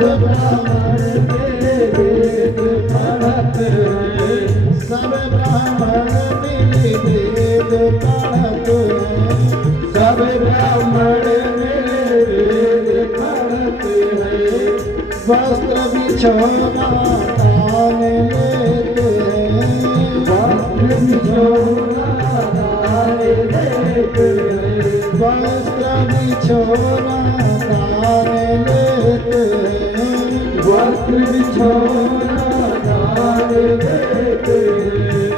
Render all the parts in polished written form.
ब्राह्मण मेरे वेद पढ़त हैं, सब ब्राह्मण मेरे वेद पढ़त हैं, सब ब्राह्मण मेरे वेद पढ़त हैं, वस्त्र बिछौना दान लेते हैं, वस्त्र बिछौना दान लेते हैं, वस्त्र बिछौना दान लेते हैं, वस्त्र बिछौना दान लेते हैं,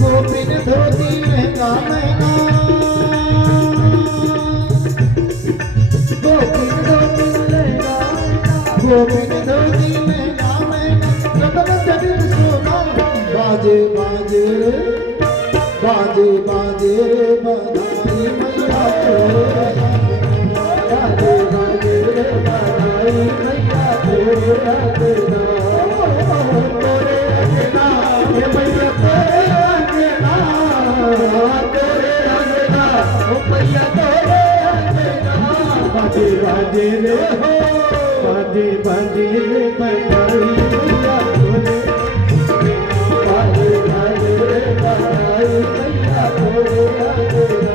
गोपिन धोती महंगा महंगा, गोपिन धोती महंगा, गोपिन धोती महंगा महंगा, रतन जटिल सोना, बाजे बाजे बाजे बाजे रे बधाई मैया तोरे, बाजे बाजे रे बधाई मैया तोरे अंगना, तोरे अंगना हे मैया तोरे अंगना, तोरे अंगना ओ मैया तोरे अंगना, बाजे बाजे रे हो, बाजे बाजे रे बधाई मैया तोरे, बाजे बाजे रे बधाई मैया तोरे अंगना।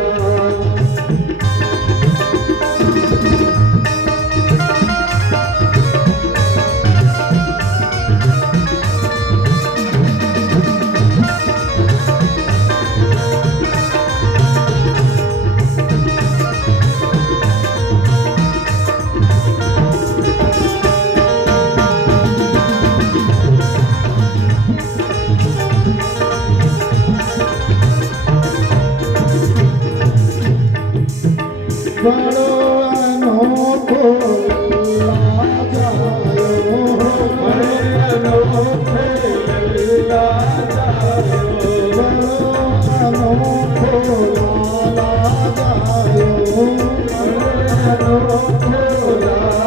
बड़ो अनोखो लाजायो, बड़ो अनोखो लाजायो, बड़ो अनोखो लाजायो, बड़ो अनोखो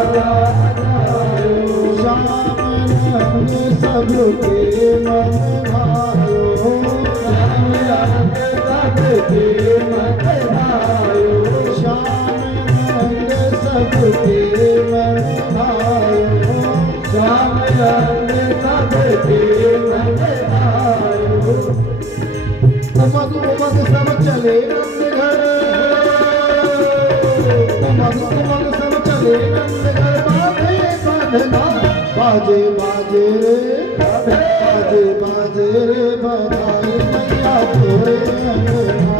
लाजायो, श्याम रंग सबके मन भायो, श्याम रंग सबके मन भायो, सबके मन भायो, श्याम रंग सबके मन भायो, उमग उमग सब चले नंद घर, उमग उमग सब चले नंद घर, बाधे बाधना, बाजे बाजे रे बाजे बाजे रे बधाई मैया तोरे अंगना,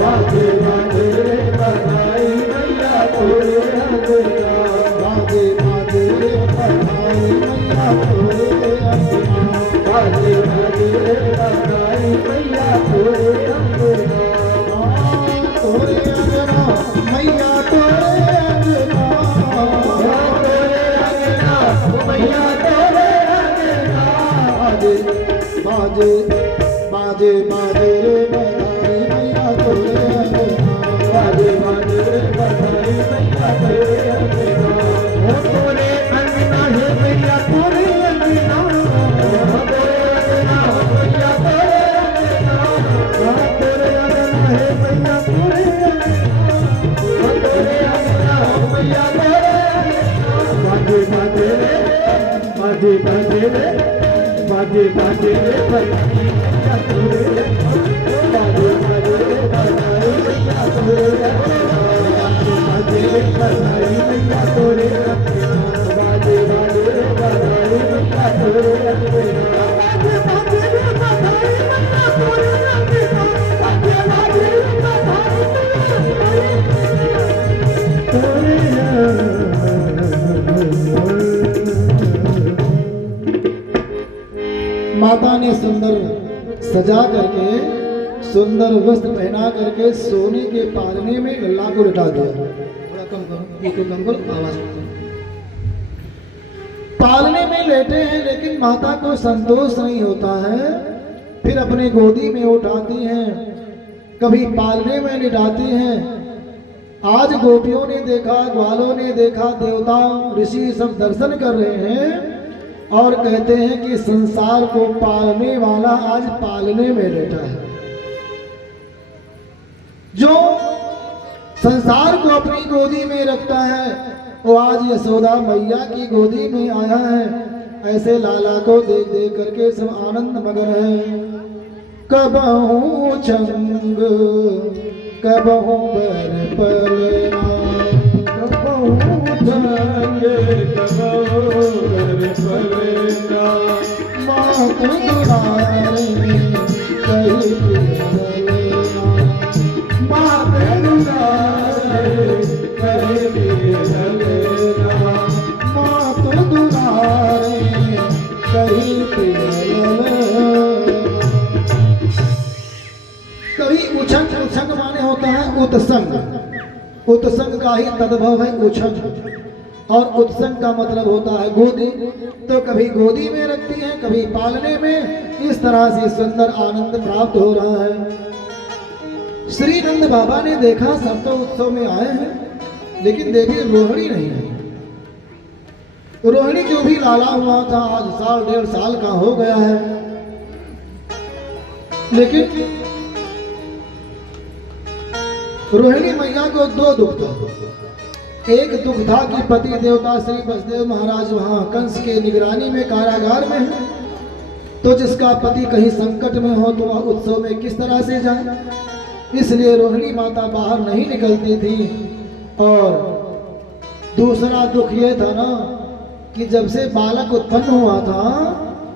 बाजे बाजे रे बधाई मैया तोरे अंगना, बाजे बाजे रे बधाई मैया तोरे अंगना, बाजे बाजे रे बधाई मैया तोरे अंगना, तोरे अंगना मैया तोरे अंगना, तोरे अंगना मैया तोरे अंगना, बाजे बाजे बाजे रे बधाई मैया तोरे अंगना, बाजे बाजे रे बधाई मैया तोरे अंगना, ओ तोरे अंगना हे मैया तोरे अंगना, तोरे अंगना मैया तोरे अंगना, तोरे अंगना हे मैया तोरे अंगना, तोरे अंगना मैया तोरे अंगना, बाजे बाजे रे बाजे बाजे रे बाजे बाजे रे बधाई मैया तोरे, बाजे बाजे रे बधाई मैया तोरे, बाजे रे बधाई मैया तोरे, बाजे बाजे रे बधाई मैया तोरे, बाजे बाजे रे बधाई मैया तोरे, बाजे बाजे रे बधाई माता ने सुंदर सजा करके, सुंदर वस्त्र पहना करके सोने के पालने में लल्ला को लिटा दिया। थोड़ा कम करो, बिल्कुल कम करो, आवाज करो। पालने में लेटे हैं लेकिन माता को संतोष नहीं होता है, फिर अपने गोदी में उठाती हैं, कभी पालने में लिटाती हैं। आज गोपियों ने देखा, ग्वालों ने देखा, देवता ऋषि सब दर्शन कर रहे हैं और कहते हैं कि संसार को पालने वाला आज पालने में लेटा है। जो संसार को अपनी गोदी में रखता है वो आज यशोदा मैया की गोदी में आया है। ऐसे लाला को देख देख करके सब आनंद मगन है। कबहू चंग कबहू बर पलना, कबहू चंग कबहू बर पलना, मात दुलारे कही पिलना, मात दुलारे कही पिलना, मात दुलारे कही पिलना। कभी उछंग, उछंग माने होता है उत्संग, उत्संग का ही तद्भव है उछंग, और उत्संग का मतलब होता है गोदी। तो कभी गोदी में रखती है, कभी पालने में। इस तरह से सुंदर आनंद प्राप्त हो रहा है। श्री नंद बाबा ने देखा सब तो उत्सव में आए हैं, लेकिन देवी रोहिणी नहीं है। रोहिणी जो भी लाला हुआ था आज 1.5 साल का हो गया है, लेकिन रोहिणी मैया को 2 दुख था। एक दुख था कि पति देवता श्री वसुदेव महाराज वहां कंस के निगरानी में कारागार में है, तो जिसका पति कहीं संकट में हो तो वह उत्सव में किस तरह से जाए। इसलिए रोहिणी माता बाहर नहीं निकलती थी। और दूसरा दुख ये था ना कि जब से बालक उत्पन्न हुआ था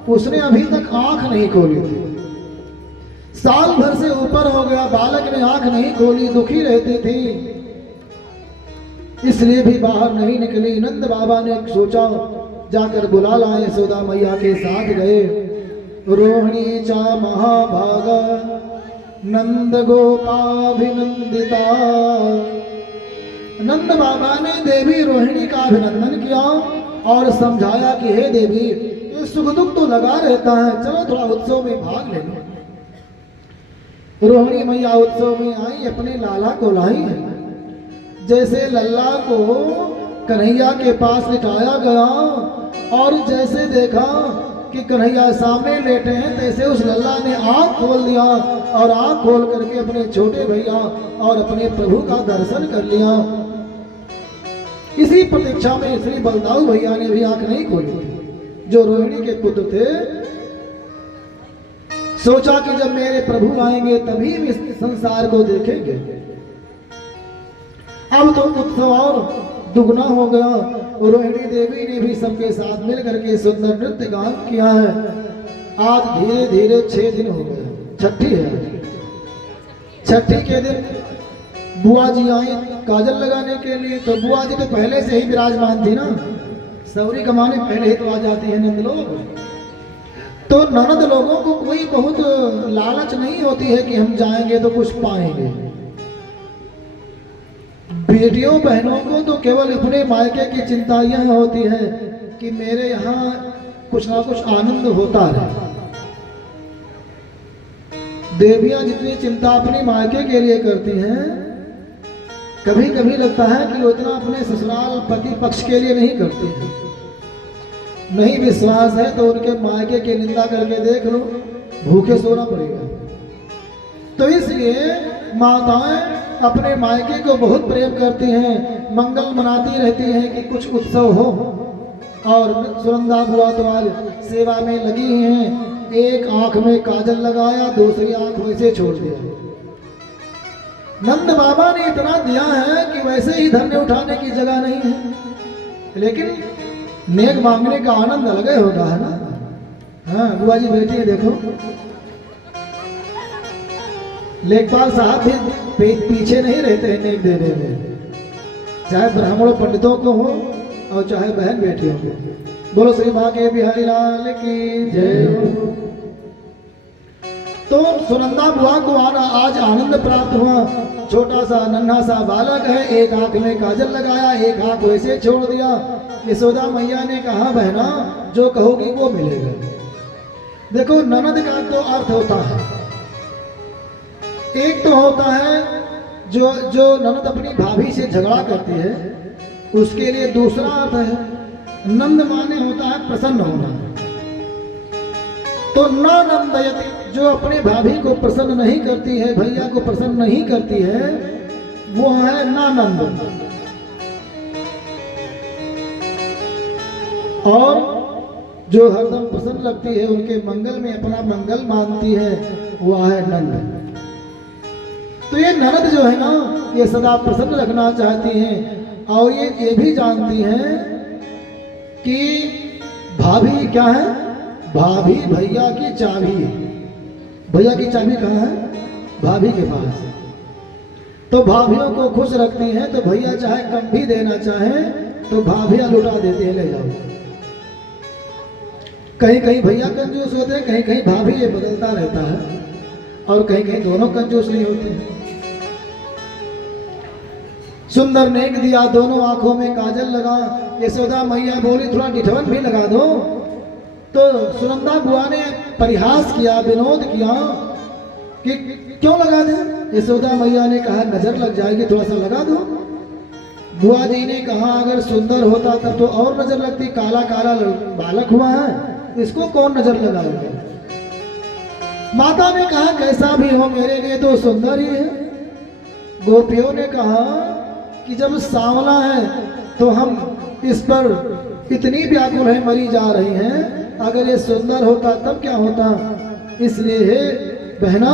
उसने अभी तक आंख नहीं खोली थी। साल भर से ऊपर हो गया, बालक ने आंख नहीं खोली, दुखी रहती थी, इसलिए भी बाहर नहीं निकली। नंद बाबा ने सोचा जाकर बुला लाए, यशोदा मैया के साथ गए। रोहिणी चा महाभागा नंद गोपाभिनंदिता। नंद बाबा ने देवी रोहिणी का अभिनंदन किया और समझाया कि हे देवी, ये सुख दुख तो लगा रहता है, चलो थोड़ा उत्सव में भाग ले लो। रोहिणी मैया उत्सव में आई, अपने लाला को लाई है। जैसे लल्ला को कन्हैया के पास लिटाया गया और जैसे देखा कि कन्हैया सामने लेटे हैं, तैसे उस लल्ला ने आंख खोल दिया और आंख खोल करके अपने छोटे भैया और अपने प्रभु का दर्शन कर लिया। इसी प्रतीक्षा में श्री बलदाऊ भैया ने भी आंख नहीं खोली, जो रोहिणी के पुत्र थे। सोचा कि जब मेरे प्रभु आएंगे तभी हम इस संसार को देखेंगे। अब तो उत्सव और दुगना हो गया। रोहिणी देवी ने भी सबके साथ मिल करके सुंदर नृत्य गान किया है। आज धीरे धीरे 6 दिन हो गए, छठी है। छठी के दिन बुआ जी आई काजल लगाने के लिए। तो बुआ जी तो पहले से ही विराजमान थी ना, सौरी कमाने पहले ही तो आ जाती है नंद लोग। तो ननद लोगों को कोई बहुत लालच नहीं होती है कि हम जाएंगे तो कुछ पाएंगे। बेटियों बहनों को तो केवल अपने मायके की चिंता यह होती है कि मेरे यहाँ कुछ ना कुछ आनंद होता रहे। देवियां जितनी चिंता अपने मायके के लिए करती हैं, कभी कभी लगता है कि वो इतना अपने ससुराल पति पक्ष के लिए नहीं करती हैं। नहीं विश्वास है तो उनके मायके की निंदा करके देख लो, भूखे सोना पड़ेगा। तो इसलिए माताएं अपने मायके को बहुत प्रेम करती हैं, मंगल मनाती रहती हैं कि कुछ उत्सव हो। और सुनंदा बुआ तो आज सेवा में लगी हैं। एक आंख में काजल लगाया, दूसरी आंख वैसे छोड़ दिया। नंद बाबा ने इतना दिया है कि वैसे ही धरने उठाने की जगह नहीं है, लेकिन नेक मांगने का आनंद अलग होता है ना। हाँ बुआ जी बैठी है, देखो लेखपाल साहब भी पीछे नहीं रहते हैं नेक देने में, चाहे ब्राह्मणों पंडितों को हो और चाहे बहन बेटियों को। बोलो श्री माँ के बिहारी लाल की जय हो। तो सुनंदा बुआ को आज आनंद प्राप्त हुआ। छोटा सा नन्हा सा बालक है, एक आंख में काजल लगाया, एक आंख वैसे छोड़ दिया। यशोदा मैया ने कहा बहना जो कहोगी वो मिलेगा। देखो ननद का तो अर्थ होता है, एक तो होता है जो ननद अपनी भाभी से झगड़ा करती है, उसके लिए दूसरा अर्थ है नंद माने होता है प्रसन्न होना। तो न नंदयति, जो अपने भाभी को प्रसन्न नहीं करती है, भैया को प्रसन्न नहीं करती है, वो है नानंद। और जो हरदम प्रसन्न रखती है, उनके मंगल में अपना मंगल मानती है, वह है नंद। तो ये ननद जो है ना, ये सदा प्रसन्न रखना चाहती हैं और ये भी जानती हैं कि भाभी क्या है, भाभी भैया की चाबी है। भैया की चाबी कहाँ है? भाभी के पास। तो भाभियों को खुश रखती हैं, तो भैया चाहे कम भी देना चाहे तो भाभियां लुटा देते हैं, ले जाओ। कहीं कहीं भैया कंजूस होते हैं, कहीं कहीं भाभी, ये बदलता रहता है, और कहीं कहीं दोनों कंजूस नहीं होते। सुंदर नेक दिया, दोनों आंखों में काजल लगा। यशोदा मैया बोली थोड़ा डिठवन भी लगा दो। तो सुनंदा बुआ ने परिहास किया, विनोद किया कि क्यों लगा दें। यशोदा मैया ने कहा नजर लग जाएगी, थोड़ा सा लगा दो। बुआ जी ने कहा अगर सुंदर होता तब तो और नजर लगती, काला काला बालक हुआ है, इसको कौन नजर लगाएगा। माता ने कहा कैसा भी हो मेरे लिए तो सुंदर ही है। गोपियों ने कहा कि जब सांवला है तो हम इस पर इतनी व्याकुल है, मरी जा रही हैं, अगर ये सुंदर होता तब क्या होता। इसलिए हे बहना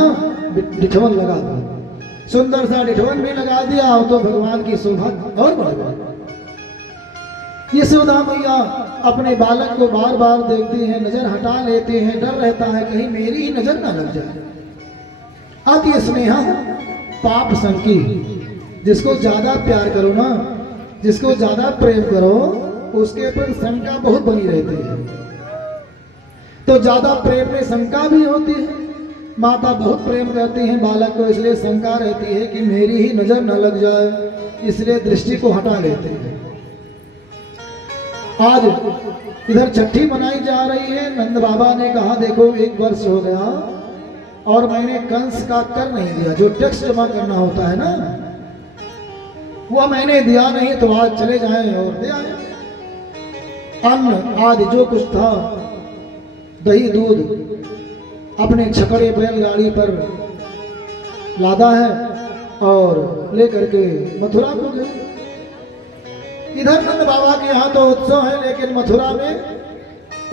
डिठवन लगा दो। सुंदर सा डिठवन भी लगा दिया तो भगवान की शोभा और बढ़ गई। यशोदा मैया अपने बालक को बार बार देखती हैं, नजर हटा लेते हैं, डर रहता है कहीं मेरी ही नजर ना लग जाए। अति स्नेहा पाप संकी। जिसको ज्यादा प्यार करो ना, जिसको ज्यादा प्रेम करो, उसके ऊपर शंका बहुत बनी रहती है। तो ज्यादा प्रेम में शंका भी होती है। माता बहुत प्रेम करती हैं बालक को, इसलिए शंका रहती है कि मेरी ही नजर न लग जाए, इसलिए दृष्टि को हटा लेते हैं। आज इधर छठी मनाई जा रही है। नंद बाबा ने कहा देखो 1 वर्ष हो गया और मैंने कंस का कर नहीं दिया, जो टैक्स जमा करना होता है ना, वह मैंने दिया नहीं, तो आज चले जाएं और दे आए। अन्न आदि जो कुछ था, दही दूध अपने छकड़े बैलगाड़ी पर लादा है और लेकर के मथुरा को गए। इधर नंद बाबा के यहाँ तो उत्सव है, लेकिन मथुरा में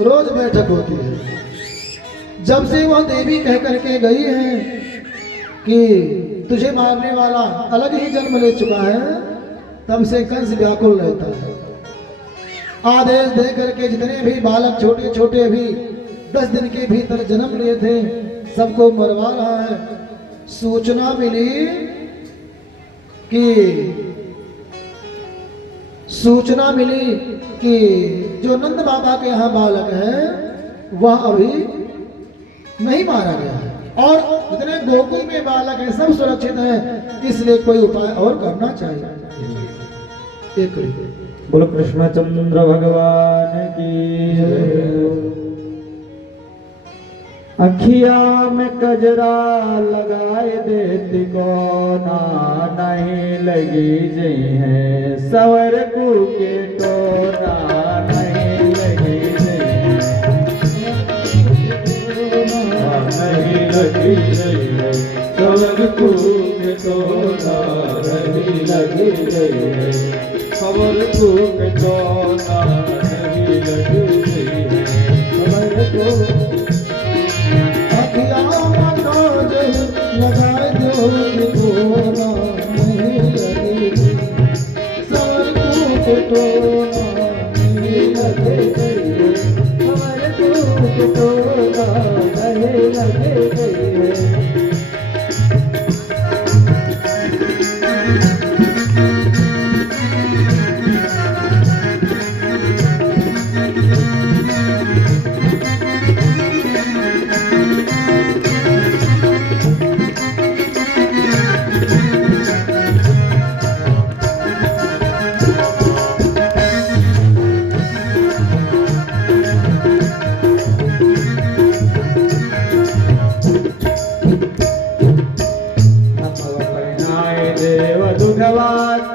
रोज बैठक होती है। जब से वह देवी कह करके गई है कि तुझे मारने वाला अलग ही जन्म ले चुका है, तब से कंस व्याकुल रहता है। आदेश दे करके जितने भी बालक छोटे छोटे भी 10 दिन के भीतर जन्म लिए थे, सबको मरवा रहा है। सूचना मिली कि जो नंद बाबा के यहाँ बालक है वह अभी नहीं मारा गया है, और जितने गोकुल में बालक हैं सब सुरक्षित हैं, इसलिए कोई उपाय और करना चाहिए। एक बोलो कृष्णचंद्र भगवान की। अखिया में कजरा लगाए देती को ना, नहीं लगी जई है सवर को के टोना, नहीं लगी जई नहीं लगी जई है सवर को के टोना, नहीं लगी जई है सवर को के टोना, नहीं लगी जई है सवर को। लगाए दो टोना, नहीं लगे सवर को टोना, नहीं लगे सवर को टोना, नहीं लगे।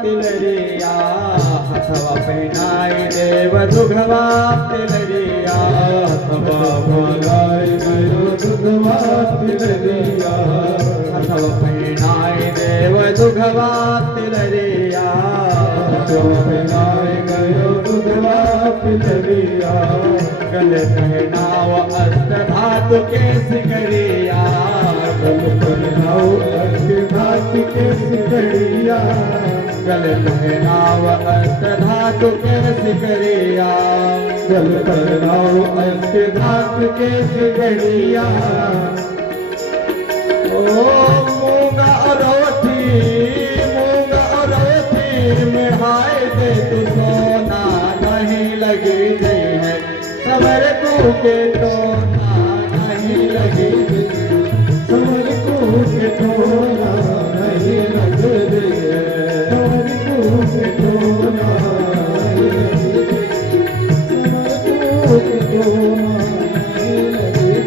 तिलरिया हथवा पहनाए देव दुघवा तिलरिया, हथवा पहनाए गयो दुघवा तिलरिया, हथवा पहनाए देव दुघवा तिलरिया, हथवा पहनाए गयो दुधवा पिलरिया गले पहनाओ अष्ट धातु के सिकरिया गल पहनाओ अष्टधात के सिकड़िया गले पहनाओ अष्ट धातु के सिकरिया गल पहनाओ अष्टधात के सिकड़िया ओ मूंगा और रोटी में हाय दे तू सोना नहीं लगी गई है सबर तू के टोना नहीं लगी समर को के टोना नहीं लग रही है समर को के टोना नहीं लग रही समर को के टोना नहीं लग रही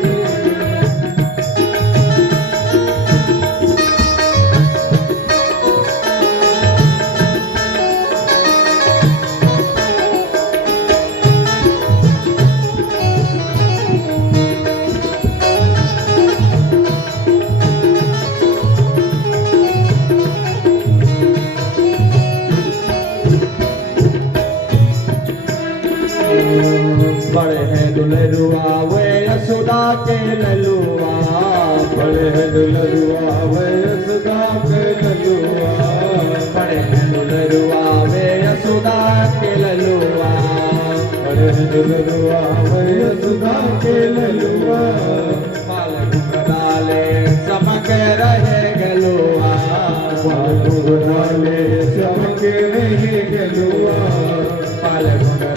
बड़े हैं दुलरुआ वे यशोदा के ललुआ बड़े हैं दुलरुआ वे यशोदा के ललुआ बड़े हैं दुलरुआ वे यशोदा के ललुआ बड़े हैं दुलरुआ वे यशोदा के ललुआ बाल डाले चमक रहे गलुआ बाल डाले चमक रहे गलुआ बाल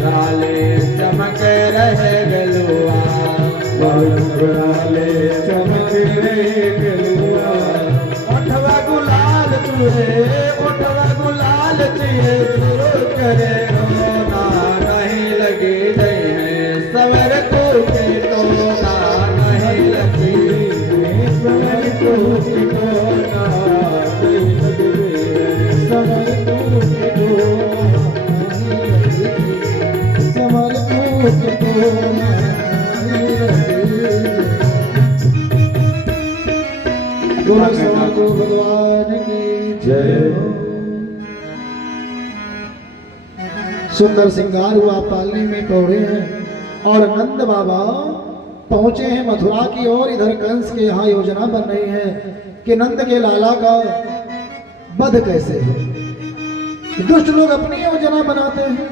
डाले चमक रहे गलुआ बाल डाले चमक रहे गलुआ ओठवा गुलाल तुहे ओठवा गुलाल तुहे शुरू करे रोना नहीं लगी गई है सवर को के टोना नहीं लगी समर को के टोना नहीं लग रही है समर को के टोना नहीं लग रही समर को के टोना नहीं लग रही गोरख सवार को भगवान की जय हो। सुंदर श्रृंगार हुआ पालने में पौड़े हैं और नंद बाबा पहुंचे हैं मथुरा की ओर। इधर कंस के यहाँ योजना बन रही है कि नंद के लाला का वध कैसे हो। दुष्ट लोग अपनी योजना बनाते हैं।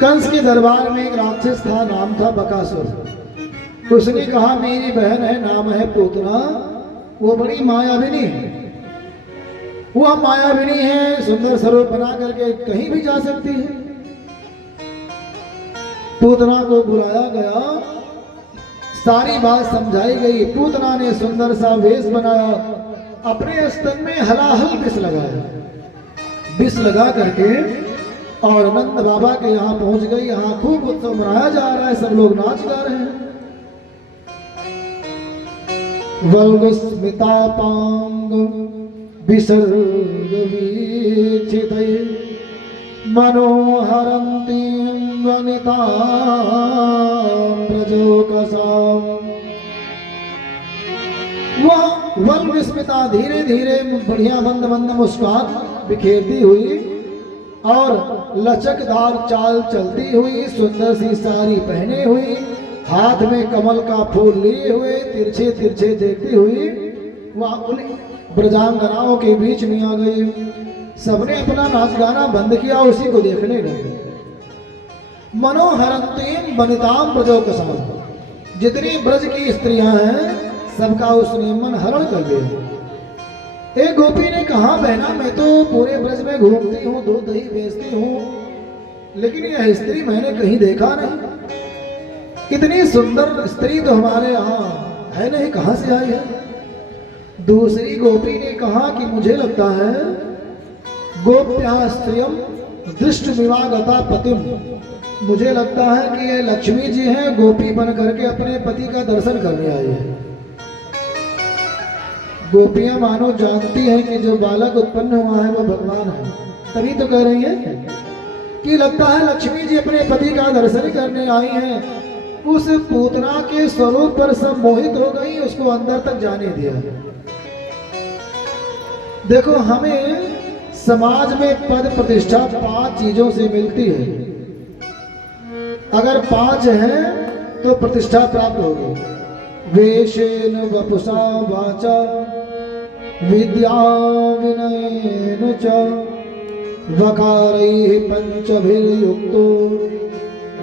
कंस के दरबार में एक राक्षस था, नाम था बकासुर। उसने कहा मेरी बहन है, नाम है पूतना, वो बड़ी मायाविनी है। वो मायाविनी है, सुंदर स्वरूप बना करके कहीं भी जा सकती है। पूतना को बुलाया गया, सारी बात समझाई गई। पूतना ने सुंदर सा वेश बनाया, अपने स्तन में हलाहल विष लगाया। विष लगा करके और नंद बाबा के यहाँ पहुंच गई। यहाँ खूब उत्सव मनाया जा रहा है, सब लोग नाच गा रहे हैं। वल्गस्मितापांग विसर्ग वीक्षिते मनोहरन्तीं वनितां प्रजोकसाम्। वह वल विस्मिता धीरे धीरे बढ़िया मंद मंद मुस्कान बिखेरती हुई और लचकदार चाल चलती हुई, सुंदर सी साड़ी पहने हुई, हाथ में कमल का फूल लिए हुए, तिरछे तिरछे देखती हुई वह उन ब्रजांगनाओं के बीच में आ गई। सबने अपना नाच गाना बंद किया, उसी को देखने लगे। मनोहरंतीम वनिताम प्रजोकसाम। जितनी ब्रज की स्त्रियां हैं सबका उसने मन हरण कर लिया। एक गोपी ने कहा बहना मैं तो पूरे ब्रज में घूमती हूँ, दूध दही बेचती हूँ, लेकिन यह स्त्री मैंने कहीं देखा नहीं। इतनी सुंदर स्त्री तो हमारे यहाँ है नहीं, कहाँ से आई है। दूसरी गोपी ने कहा कि मुझे लगता है गोप्या स्त्रियम दृष्ट विवागता पतिम। मुझे लगता है कि ये लक्ष्मी जी हैं, गोपी बन करके अपने पति का दर्शन करने आई है। गोपियां मानो जानती हैं कि जो बालक उत्पन्न हुआ है वह भगवान है, तभी तो कह रही है कि लगता है लक्ष्मी जी अपने पति का दर्शन करने आई हैं। उस पूतना के स्वरूप पर सब मोहित हो गई, उसको अंदर तक जाने दिया। देखो हमें समाज में पद प्रतिष्ठा 5 चीजों से मिलती है। अगर 5 है तो प्रतिष्ठा प्राप्त होगी। वेशेन वपुषा वाचा विद्या विनयेन च वकारैः पंचभिर्युक्तो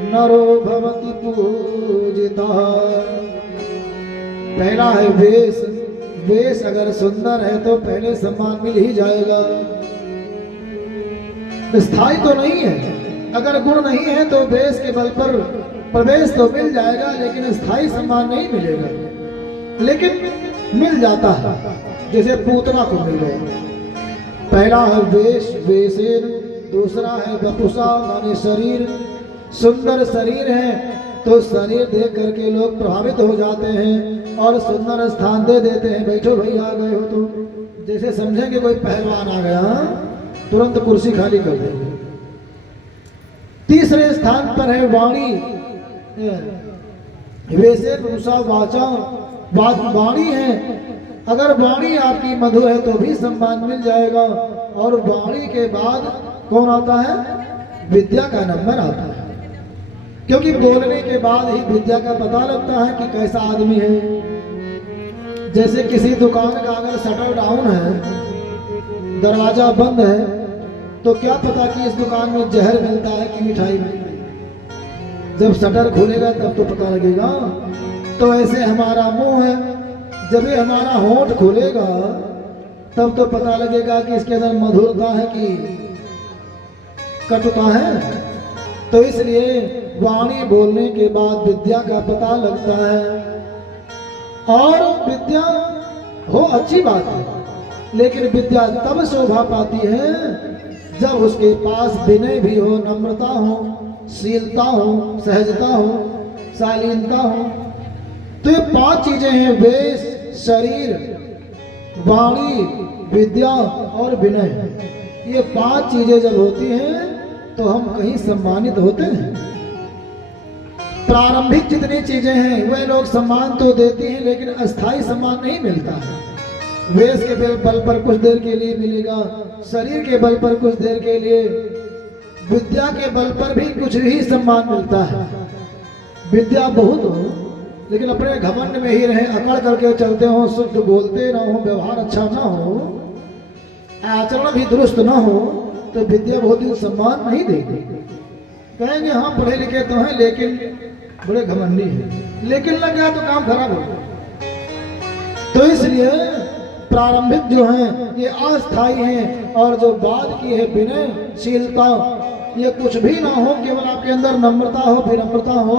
नरो भवति पूजितः। पहला है वेश। वेश अगर सुंदर है तो पहले सम्मान मिल ही जाएगा। स्थायी तो नहीं है, अगर गुण नहीं है तो वेश के बल पर प्रवेश तो मिल जाएगा, लेकिन स्थायी सम्मान नहीं मिलेगा। लेकिन मिल जाता है, जैसे पूतना को मिल गया। पहला है वेश, वेशेन। दूसरा है वपुषा माने शरीर। सुंदर शरीर है तो शरीर देख करके लोग प्रभावित हो जाते हैं और सुंदर स्थान दे देते हैं। बैठो भाई, आ गए हो तो जैसे समझेंगे कोई पहलवान आ गया, तुरंत कुर्सी खाली कर देंगे। तीसरे स्थान पर है वाणी। वैसे वपुषा वाचा, वाणी है। अगर वाणी आपकी मधुर है तो भी सम्मान मिल जाएगा। और वाणी के बाद कौन आता है? विद्या का नंबर आता है, क्योंकि बोलने के बाद ही विद्या का पता लगता है कि कैसा आदमी है। जैसे किसी दुकान का अगर शटर डाउन है, दरवाजा बंद है, तो क्या पता कि इस दुकान में जहर मिलता है कि मिठाई मिलती है। जब शटर खुलेगा तब तो पता लगेगा। तो ऐसे हमारा मुंह है, जब ये हमारा होंठ खुलेगा तब तो पता लगेगा कि इसके अंदर मधुरता है कि कटुता है। तो इसलिए वाणी बोलने के बाद विद्या का पता लगता है। और विद्या हो अच्छी बात है, लेकिन विद्या तब शोभा पाती है जब उसके पास विनय भी हो, नम्रता हो, शीलता हो, सहजता हो, शालीनता हो। तो ये 5 चीजें हैं, वेश, शरीर, वाणी, विद्या और विनय। ये 5 चीजें जब होती हैं तो हम कहीं सम्मानित होते हैं। प्रारंभिक जितनी चीजें हैं वह लोग सम्मान तो देती हैं, लेकिन अस्थाई सम्मान नहीं मिलता है। वेश के बल पर कुछ देर के लिए मिलेगा, शरीर के बल पर कुछ देर के लिए, विद्या के बल पर भी कुछ ही सम्मान मिलता है। विद्या बहुत हो लेकिन अपने घमंड में ही रहे, अकड़ करके चलते हो, शुद्ध बोलते ना हो, व्यवहार अच्छा ना हो, आचरण भी दुरुस्त ना हो, तो विद्या बहुत ही सम्मान नहीं देगी। कहेंगे हाँ पढ़े लिखे तो हैं लेकिन बड़े घमंडी हैं, लेकिन लग गया तो काम खराब हो गया। तो इसलिए प्रारंभिक जो हैं ये अस्थायी हैं, और जो बाद की है विनयशीलता, ये कुछ भी ना हो, केवल आपके अंदर नम्रता हो, विनम्रता हो,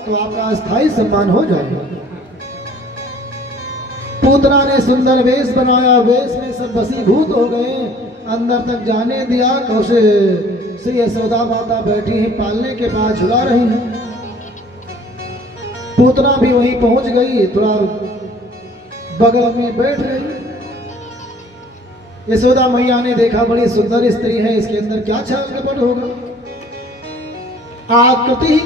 तो आपका अस्थायी सम्मान हो जाएगा। पूतना ने सुंदर वेश बनाया, वेश में सब वशीभूत हो गए, अंदर तक जाने दिया। कौशे श्री यशोदा माता बैठी हैं, पालने के बाद झुला रही हैं। पूतना भी वहीं पहुंच गई, थोड़ा बगल में बैठ गई। यशोदा मैया ने देखा बड़ी सुंदर स्त्री है, इसके अंदर क्या छल कपट होगा। आकृति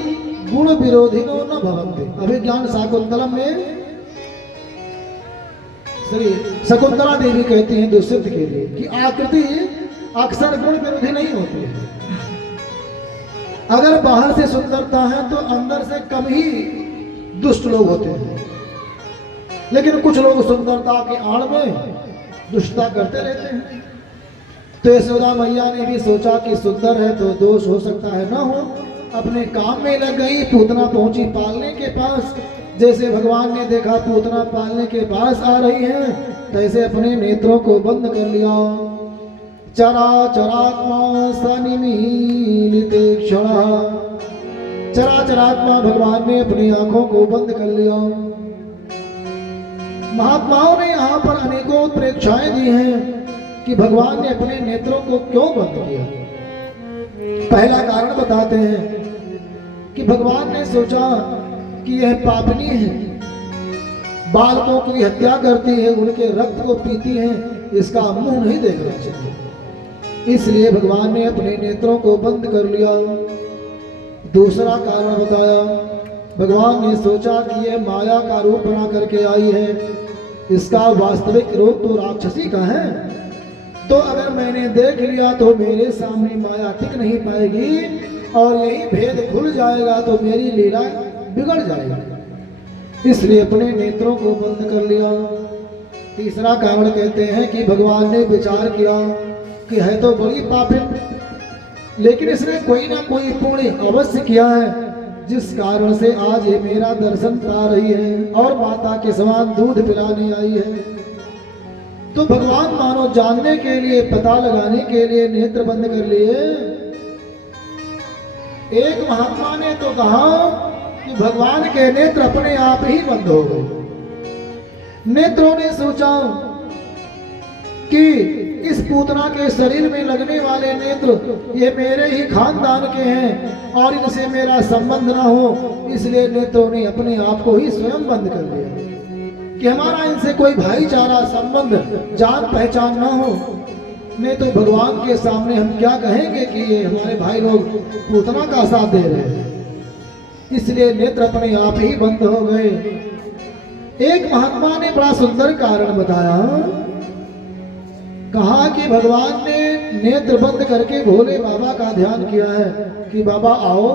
गुण विरोधिनो न भवन्ति। अभिज्ञान शाकुंतलम में श्री शकुंतला देवी कहती हैं दुष्यंत के लिए कि आकृति अक्सर गुण विरोधी नहीं होती है। अगर बाहर से सुंदरता है तो अंदर से कम ही दुष्ट लोग होते हैं, लेकिन कुछ लोग सुंदरता के आड़ में दुष्टता करते रहते हैं। तो यशोदा मैया ने भी सोचा कि सुंदर है तो दोष हो सकता है ना हो, अपने काम में लग गई। पूतना पहुंची पालने के पास। जैसे भगवान ने देखा पूतना पालने के पास आ रही है, तैसे अपने नेत्रों को बंद कर लिया। चराचरात्मा सनिमीलिते क्षणः। चराचरात्मा भगवान ने अपनी आंखों को बंद कर लिया। महात्माओं ने यहाँ पर अनेकों प्रेक्षाएं दी हैं कि भगवान ने अपने नेत्रों को क्यों बंद किया। पहला कारण बताते हैं कि भगवान ने सोचा कि यह पापनी है, बालकों की हत्या करती है, उनके रक्त को पीती है, इसका मुंह नहीं देखना चाहिए। इसलिए भगवान ने अपने नेत्रों को बंद कर लिया। दूसरा कारण बताया, भगवान ने सोचा कि यह माया का रूप बना करके आई है, इसका वास्तविक रूप तो राक्षसी का है, तो अगर मैंने देख लिया तो मेरे सामने माया टिक नहीं पाएगी और यही भेद खुल जाएगा तो मेरी लीला बिगड़ जाएगी। इसलिए अपने नेत्रों को बंद कर लिया। तीसरा कारण कहते हैं कि भगवान ने विचार किया कि है तो बड़ी पापिन, लेकिन इसने कोई ना कोई पुण्य अवश्य किया है, जिस कारण से आज ये मेरा दर्शन पा रही है और माता के समान दूध पिलाने आई है। तो भगवान मानो जानने के लिए, पता लगाने के लिए नेत्र बंद कर लिए। एक महात्मा ने तो कहा कि भगवान के नेत्र अपने आप ही बंद हो गए। नेत्रों ने सोचा कि इस पूतना के शरीर में लगने वाले नेत्र ये मेरे ही खानदान के हैं और इनसे मेरा संबंध ना हो, इसलिए नेत्रों ने अपने आप को ही स्वयं बंद कर दिया कि हमारा इनसे कोई भाईचारा संबंध, जान पहचान ना हो। नहीं तो भगवान के सामने हम क्या कहेंगे कि ये हमारे भाई लोग पूतना का साथ दे रहे हैं। इसलिए नेत्र अपने आप ही बंद हो गए। एक महात्मा ने बड़ा सुंदर कारण बताया। कहा कि भगवान ने नेत्र बंद करके भोले बाबा का ध्यान किया है कि बाबा आओ,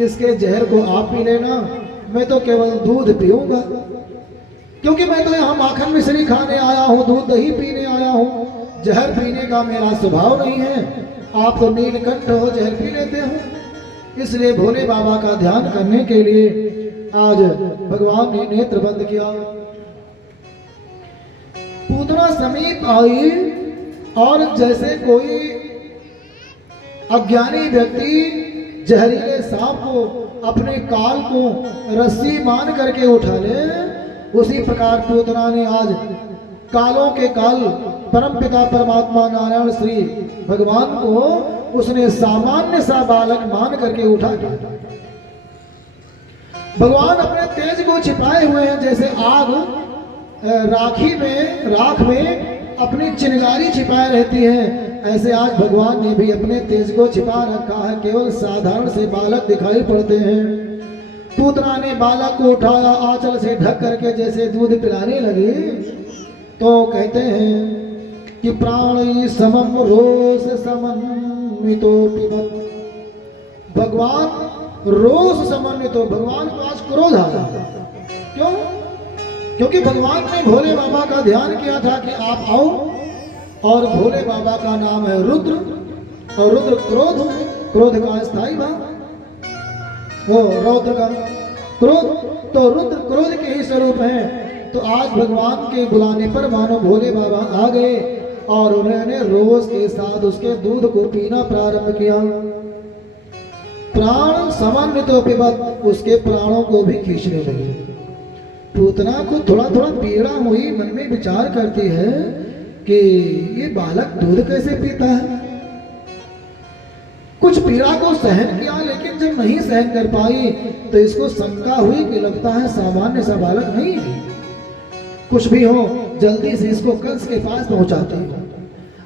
इसके जहर को आप पी लेना, मैं तो केवल दूध पीऊंगा, क्योंकि मैं तो यहाँ माखन मिश्री खाने आया हूँ, दूध दही पीने आया हूँ, जहर पीने का मेरा स्वभाव नहीं है। आप तो नीलकंठ हो, जहर पी लेते हो। इसलिए भोले बाबा का ध्यान करने के लिए आज भगवान ने नेत्र बंद किया। पूतना समीप आई और जैसे कोई अज्ञानी व्यक्ति जहरीले सांप को अपने काल को रस्सी मान करके उठा ले, उसी प्रकार पूतना ने आज कालों के काल परमपिता परमात्मा नारायण श्री भगवान को उसने सामान्य सा बालक मान करके उठा दिया। भगवान अपने तेज को छिपाए हुए हैं, जैसे आग राख में अपनी चिंगारी छिपाए रहती है, ऐसे आज भगवान ने भी अपने तेज को छिपा रखा है। केवल साधारण से बालक दिखाई पड़ते हैं। पूतना ने बालक को उठाया, आंचल से ढक करके जैसे दूध पिलाने लगी, तो कहते हैं कि प्राणी समम रोष समन्वितो पिबत। भगवान रोष समन्वितो, भगवान को आज क्रोध आया। क्यों? क्योंकि भगवान ने भोले बाबा का ध्यान किया था कि आप आओ, और भोले बाबा का नाम है रुद्र, और रुद्र क्रोध का स्थायी भाव, वो रौद्र का क्रोध, तो रुद्र क्रोध के ही स्वरूप हैं। तो आज भगवान के बुलाने पर मानो भोले बाबा आ गए और उन्होंने रोज के साथ उसके दूध को पीना प्रारंभ किया। प्राण समन्वितो पिबत, उसके प्राणों को भी खींचने लगे। पूतना को थोड़ा थोड़ा पीड़ा हुई, मन में विचार करती है कि ये बालक दूध कैसे पीता है। कुछ पीड़ा को सहन किया, लेकिन जब नहीं सहन कर पाई तो इसको शंका हुई कि लगता है सामान्य सा बालक नहीं है। कुछ भी हो, जल्दी से इसको कंस के पास पहुंचाते हैं।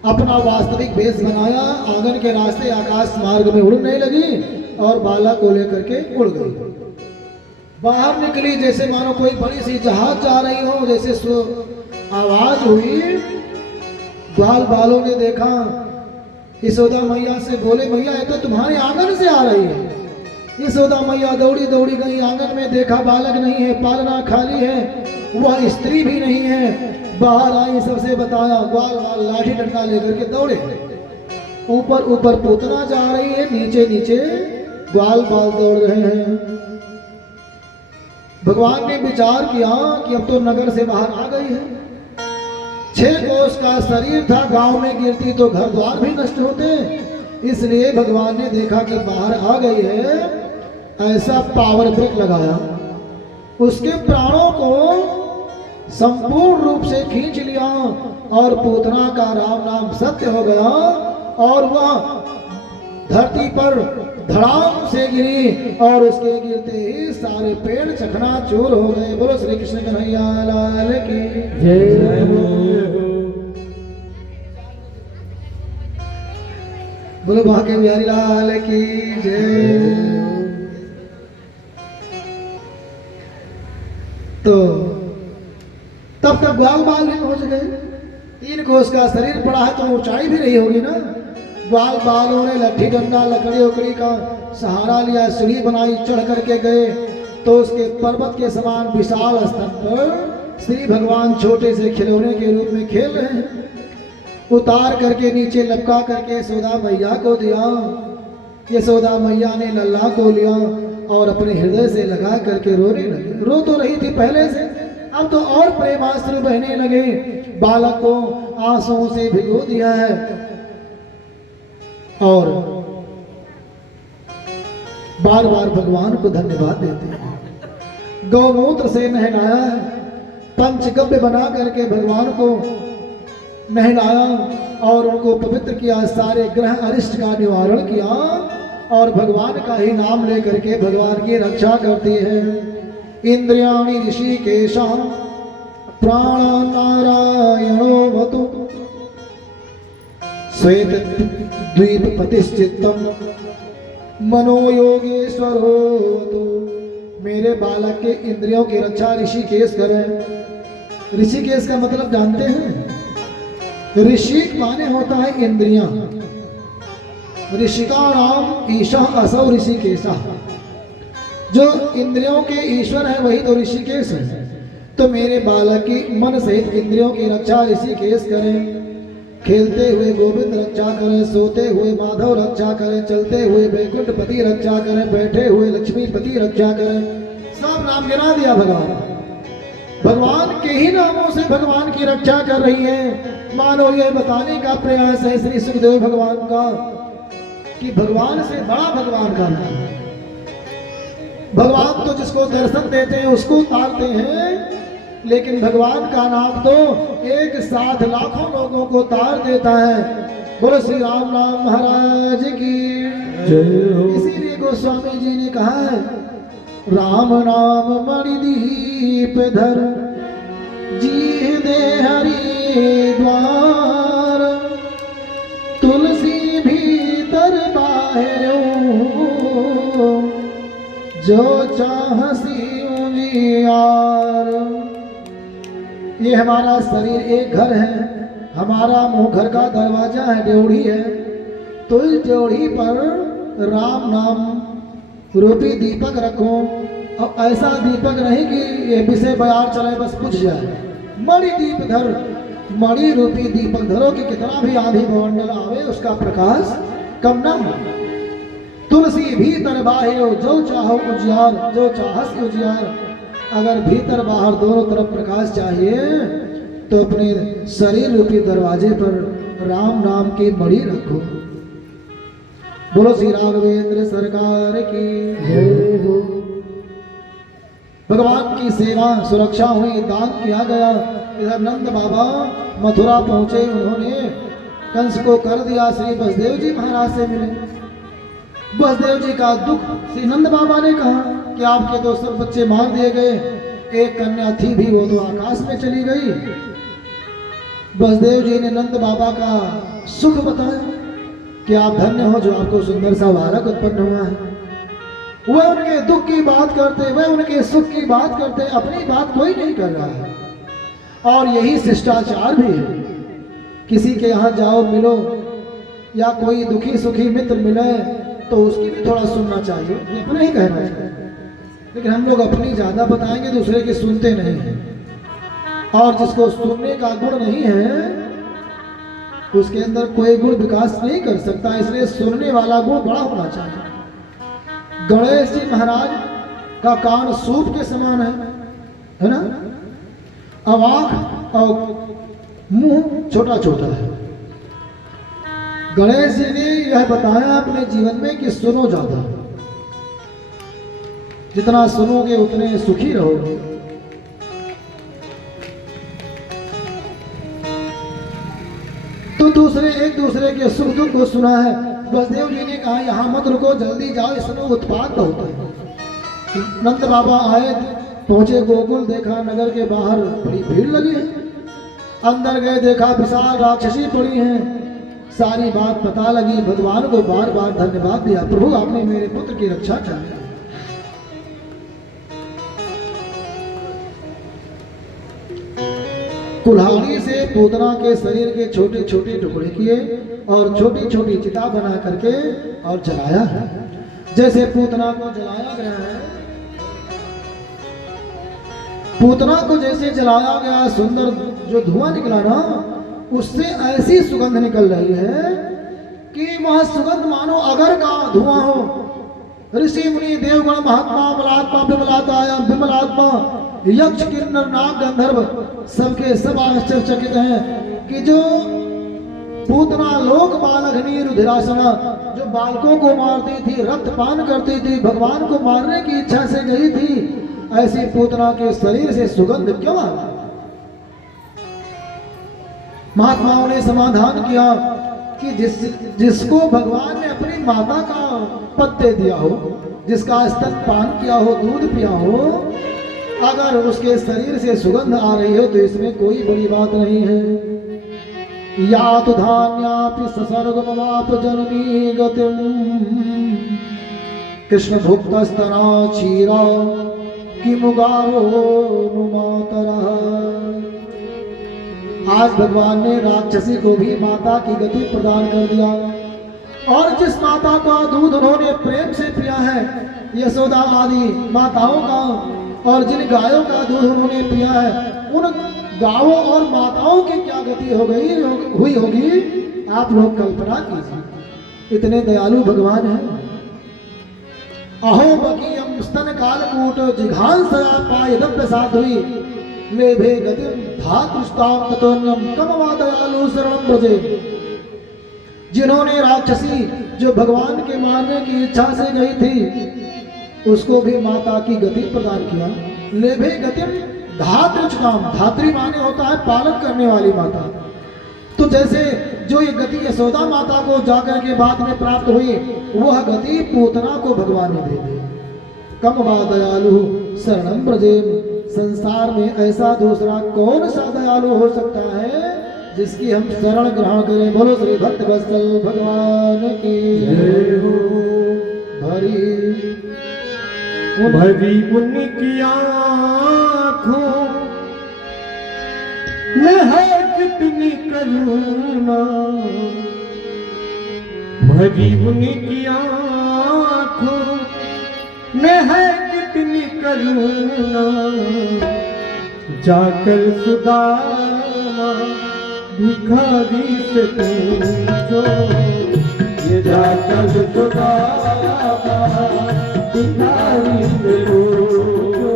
अपना वास्तविक वेश बनाया, आंगन के रास्ते आकाश मार्ग में उड़ने लगी और बालक को लेकर के उड़ गई। बाहर निकली जैसे मानो कोई बड़ी सी जहाज जा रही हो, जैसे आवाज हुई। ग्वाल बालों ने देखा, यशोदा मैया से बोले, मैया ये तो तुम्हारे आंगन से आ रही है। यशोदा मैया दौड़ी दौड़ी गई, आंगन में देखा बालक नहीं है, पालना खाली है, वह स्त्री भी नहीं है। बाहर आई, सबसे बताया, ग्वाल बाल लाठी डंडा लेकर के दौड़े। ऊपर ऊपर पूतना जा रही है, नीचे नीचे ग्वाल बाल दौड़ रहे हैं। भगवान ने विचार किया कि अब तो नगर से बाहर आ गई है। 6 कोस का शरीर था, गांव में गिरती तो घर द्वार भी नष्ट होते, इसलिए भगवान ने देखा कि बाहर आ गई है, ऐसा पावर ब्रेक लगाया, उसके प्राणों को संपूर्ण रूप से खींच लिया और पूतना का राम नाम सत्य हो गया और वह धरती पर धड़ाम से गिरी और उसके गिरते ही सारे पेड़ चकनाचूर हो गए। बोलो श्री कृष्ण कन्हैया लाल की जय। बोलो भाग्य बिहारी लाल की जय। तो तब तक ग्वाल बाल नहीं पहुंच गए। 3 कोस का शरीर पड़ा है तो ऊंचाई भी नहीं होगी ना। ग्वाल बालों ने लट्ठी डंडा लकड़ी उकड़ी का सहारा लिया, सीढ़ी बनाई, चढ़ करके गए तो उसके पर्वत के समान विशाल स्थल पर श्री भगवान छोटे से खिलौने के रूप में खेल रहे हैं। उतार करके नीचे लपका करके यशोदा मैया को दिया। यशोदा मैया ने लल्ला को लिया और अपने हृदय से लगा करके रोने लगे। रो तो रही थी पहले से, अब तो और प्रेमाश्रु बहने लगे। बालक को आंसुओं से भिगो दिया है और बार बार भगवान को धन्यवाद देते हैं। गौमूत्र से नहलाया है, पंचगव्य बना करके भगवान को नहलाया और उनको पवित्र किया, सारे ग्रह अरिष्ट का निवारण किया और भगवान का ही नाम लेकर के भगवान की रक्षा करती है। इंद्रियाणि ऋषिकेशा प्राण नारायणो वतु श्वेत द्वीप पतिश्चित्तम मनो योगेश्वरो तु। मेरे बालक के इंद्रियों की रक्षा ऋषिकेश करें। ऋषिकेश का मतलब जानते हैं? ऋषि माने होता है इंद्रियां। ऋषिका नाम ईशा असौ ऋषिकेशा। जो इंद्रियों के ईश्वर है वही तो ऋषिकेश है। तो मेरे बालक की मन सहित इंद्रियों की रक्षा ऋषिकेश करें। खेलते हुए गोविंद रक्षा करें, सोते हुए माधव रक्षा करें, चलते हुए वैकुंठपति रक्षा करें, बैठे हुए लक्ष्मीपति रक्षा करें। सब नाम गिना दिया भगवान। भगवान के ही नामों से भगवान की रक्षा कर रही है। मानो ये बताने का प्रयास है श्री सुखदेव भगवान का कि भगवान से बड़ा भगवान का नाम है। भगवान तो जिसको दर्शन देते हैं उसको तारते हैं, लेकिन भगवान का नाम तो एक साथ लाखों लोगों को तार देता है। बोलो श्री राम नाम महाराज की जय हो। इसीलिए गोस्वामी जी ने कहा है, राम नाम मणिदीप धर जी दे हरि द्वार, तुलसी भीतर बाहरो जो चाहसी उजियार। ये हमारा शरीर एक घर है, हमारा मुंह घर का दरवाजा है, ड्योढ़ी है। तो इस ड्योढ़ी पर राम नाम रूपी दीपक रखो। और ऐसा दीपक नहीं कि ये विषय बयार चले बस बुझ जाए। मणि दीप धर, मणि रूपी दीपक धरो कि कितना भी आंधी भवंडर आवे उसका प्रकाश कम ना हो। तुलसी भीतर बाहर जो चाहो उजियार, जो चाहस उजियार। अगर भीतर बाहर दोनों तरफ प्रकाश चाहिए तो अपने शरीर रूपी दरवाजे पर राम नाम की मणि रखो। बोलो श्री राघवेंद्र सरकार की जय हो। भगवान की सेवा सुरक्षा हुई, दान किया गया। इधर नंद बाबा मथुरा पहुंचे, उन्होंने कंस को कर दिया। श्री बसदेव जी महाराज से मिले। बसदेव जी का दुख श्री नंद बाबा ने कहा कि आपके तो सब बच्चे मार दिए गए, एक कन्या थी भी वो तो आकाश में चली गई। बसदेव जी ने नंद बाबा का सुख बताया कि आप धन्य हो जो आपको सुंदर सा बालक उत्पन्न हुआ है। वह उनके दुख की बात करते, वह उनके सुख की बात करते, अपनी बात कोई नहीं कर रहा है। और यही शिष्टाचार भी है। किसी के यहाँ जाओ मिलो या कोई दुखी सुखी मित्र मिले तो उसकी भी थोड़ा सुनना चाहिए, अपना ही कहना चाहिए। लेकिन हम लोग अपनी ज्यादा बताएंगे, दूसरे की सुनते नहीं हैं। और जिसको सुनने का गुण नहीं है उसके अंदर कोई गुण विकास नहीं कर सकता, इसलिए सुनने वाला गुण बड़ा होना चाहिए। गणेश जी महाराज का कान सूप के समान है ना, अब आंख और मुंह छोटा छोटा है। गणेश जी ने यह बताया अपने जीवन में कि सुनो ज्यादा, जितना सुनोगे उतने सुखी रहोगे। तो दूसरे एक दूसरे के सुख दुख को सुना है। बसदेव जी ने कहा यहाँ मत रुको, जल्दी जाओ, इसमें उत्पात होता है। नंद बाबा आए, पहुंचे गोकुल, देखा नगर के बाहर बड़ी भीड़ लगी है। अंदर गए, देखा विशाल राक्षसी पड़ी हैं। सारी बात पता लगी, भगवान को बार बार धन्यवाद दिया, प्रभु आपने मेरे पुत्र की रक्षा की। कुल्हाड़ी से पूतना के शरीर के छोटे छोटे टुकड़े किए और छोटी छोटी चिता बना करके और जलाया है। जैसे पूतना को जलाया गया है, पूतना को जैसे जलाया गया, सुंदर जो धुआं निकला ना, उससे ऐसी सुगंध निकल रही है कि वह सुगंध मानो अगर का धुआं हो। ऋषि मुनि देवगण महात्मा बलात्मा विमलात्मा यक्ष किन्नर नाग गंधर्व सबके सब आश्चर्यचकित हैं कि जो पूतना लोक बालघनी रुधिरासना जो बालकों को मारती थी, रक्तपान करती थी, भगवान को मारने की इच्छा से गई थी, ऐसी पूतना के शरीर से सुगंध क्यों आ रहा? महात्माओं ने समाधान किया कि जिसको भगवान ने अपनी माता का पत्ते दिया हो, जिसका स्तन पान किया हो, दूध पिया हो, अगर उसके शरीर से सुगंध आ रही हो तो इसमें कोई बड़ी बात नहीं है। या तो धान्यापि ससर्गमवाप जननी गतिम कृष्ण भुक्तस्तरा क्षीरा किमुगावो नुमातरा। आज भगवान ने राक्षसी को भी माता की गति प्रदान कर दिया, और जिस माता का दूध उन्होंने प्रेम से पिया है, यशोदा आदि माताओं का, और जिन गायों का दूध उन्होंने पिया है, उन गायों और माताओं की क्या गति हुई होगी, आप लोग कल्पना कीजिए। इतने दयालु भगवान हैं। अहो बकीयम स्तन कालकूट जिघांसया पायदप्य साध्वी लेभे गतिम धातुष्टाम ततोन्यम कमवा दयालु शरणं व्रजे। जिन्होंने राक्षसी जो भगवान के मारने की इच्छा से गई थी, उसको भी माता की गति प्रदान किया। लेभे गतिम धातृष्टाम, धात्री माने होता है पालन करने वाली माता। तो जैसे जो ये गति यशोदा माता को जाकर के बाद में प्राप्त हुई, वह गति पूतना को भगवान ने दे दी। कम वा दयालु शरणं व्रजेम। संसार में ऐसा दूसरा कौन सा दयालु हो सकता है जिसकी हम शरण ग्रहण करें। बोलो श्री भक्त वत्सल भगवान की जय हो। भरी उनकी आँखों में है कितनी करुणा, भरी उनकी आँखों में है कितनी करुणा। जाकर सुदामा भिखारी से पूछो, ये जाकर सुदामा भिखारी से पूछो।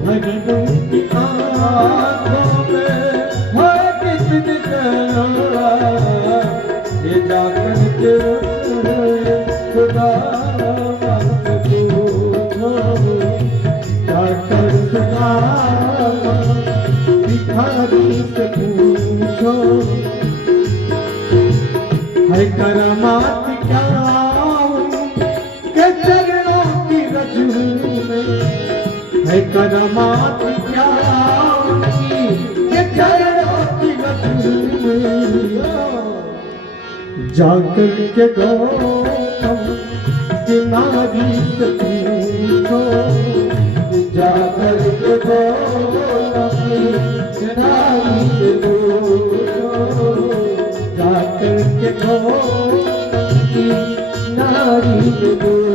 भरी उनकी आँखों में है कितनी करुणा, ये जाकर के सुदामा से पूछो। जाकर सुदामा भिखारी से पूछो, है करामात क्या उनके चरणों की रज में, है करामात क्या उनकी के चरणों की रज में। जाकर के गौतम की नारी से पूछो, जाकर के गौतम की नारी से पूछो। जाकर के गौतम की नारी से पूछो।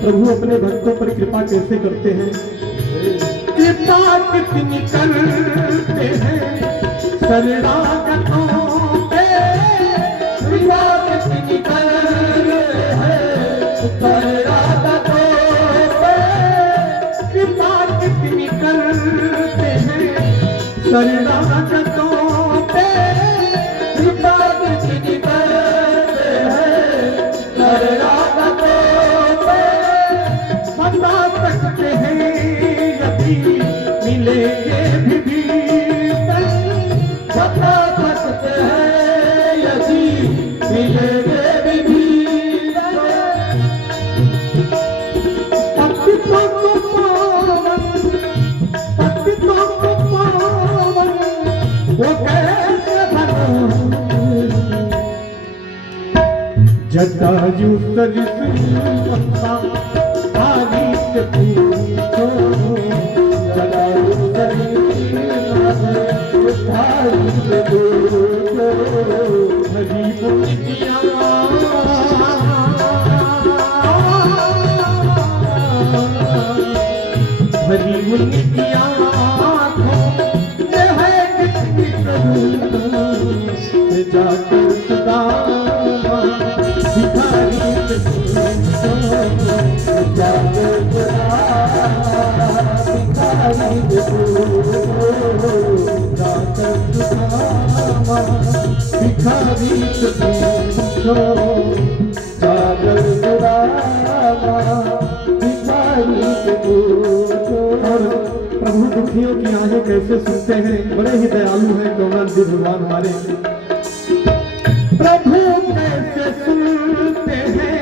प्रभु अपने भक्तों पर कृपा कैसे करते हैं, कृपा कितनी करते हैं शरणागतों पे, कृपा कितनी करते हैं शरणागतों पे, कृपा कितनी करते हैं शरणागतों पे, कृपा कितनी करते हैं शरणागतों। बता सकते हैं यदि मिलेंगे भी, बता सकते हैं यदि मिलेंगे भी। बाजू सरिता भारी से पूछो जलालू भारी से पूछो हरी मुनिया हरी मुनिया जाकर सदा भिखारी जाकर भिखारी जागर प्रभु दुखियों की आंखें कैसे सुनते हैं, बड़े ही दयालु हैं गौरांग जी भगवान हमारे। प्रभु कैसे सुनते हैं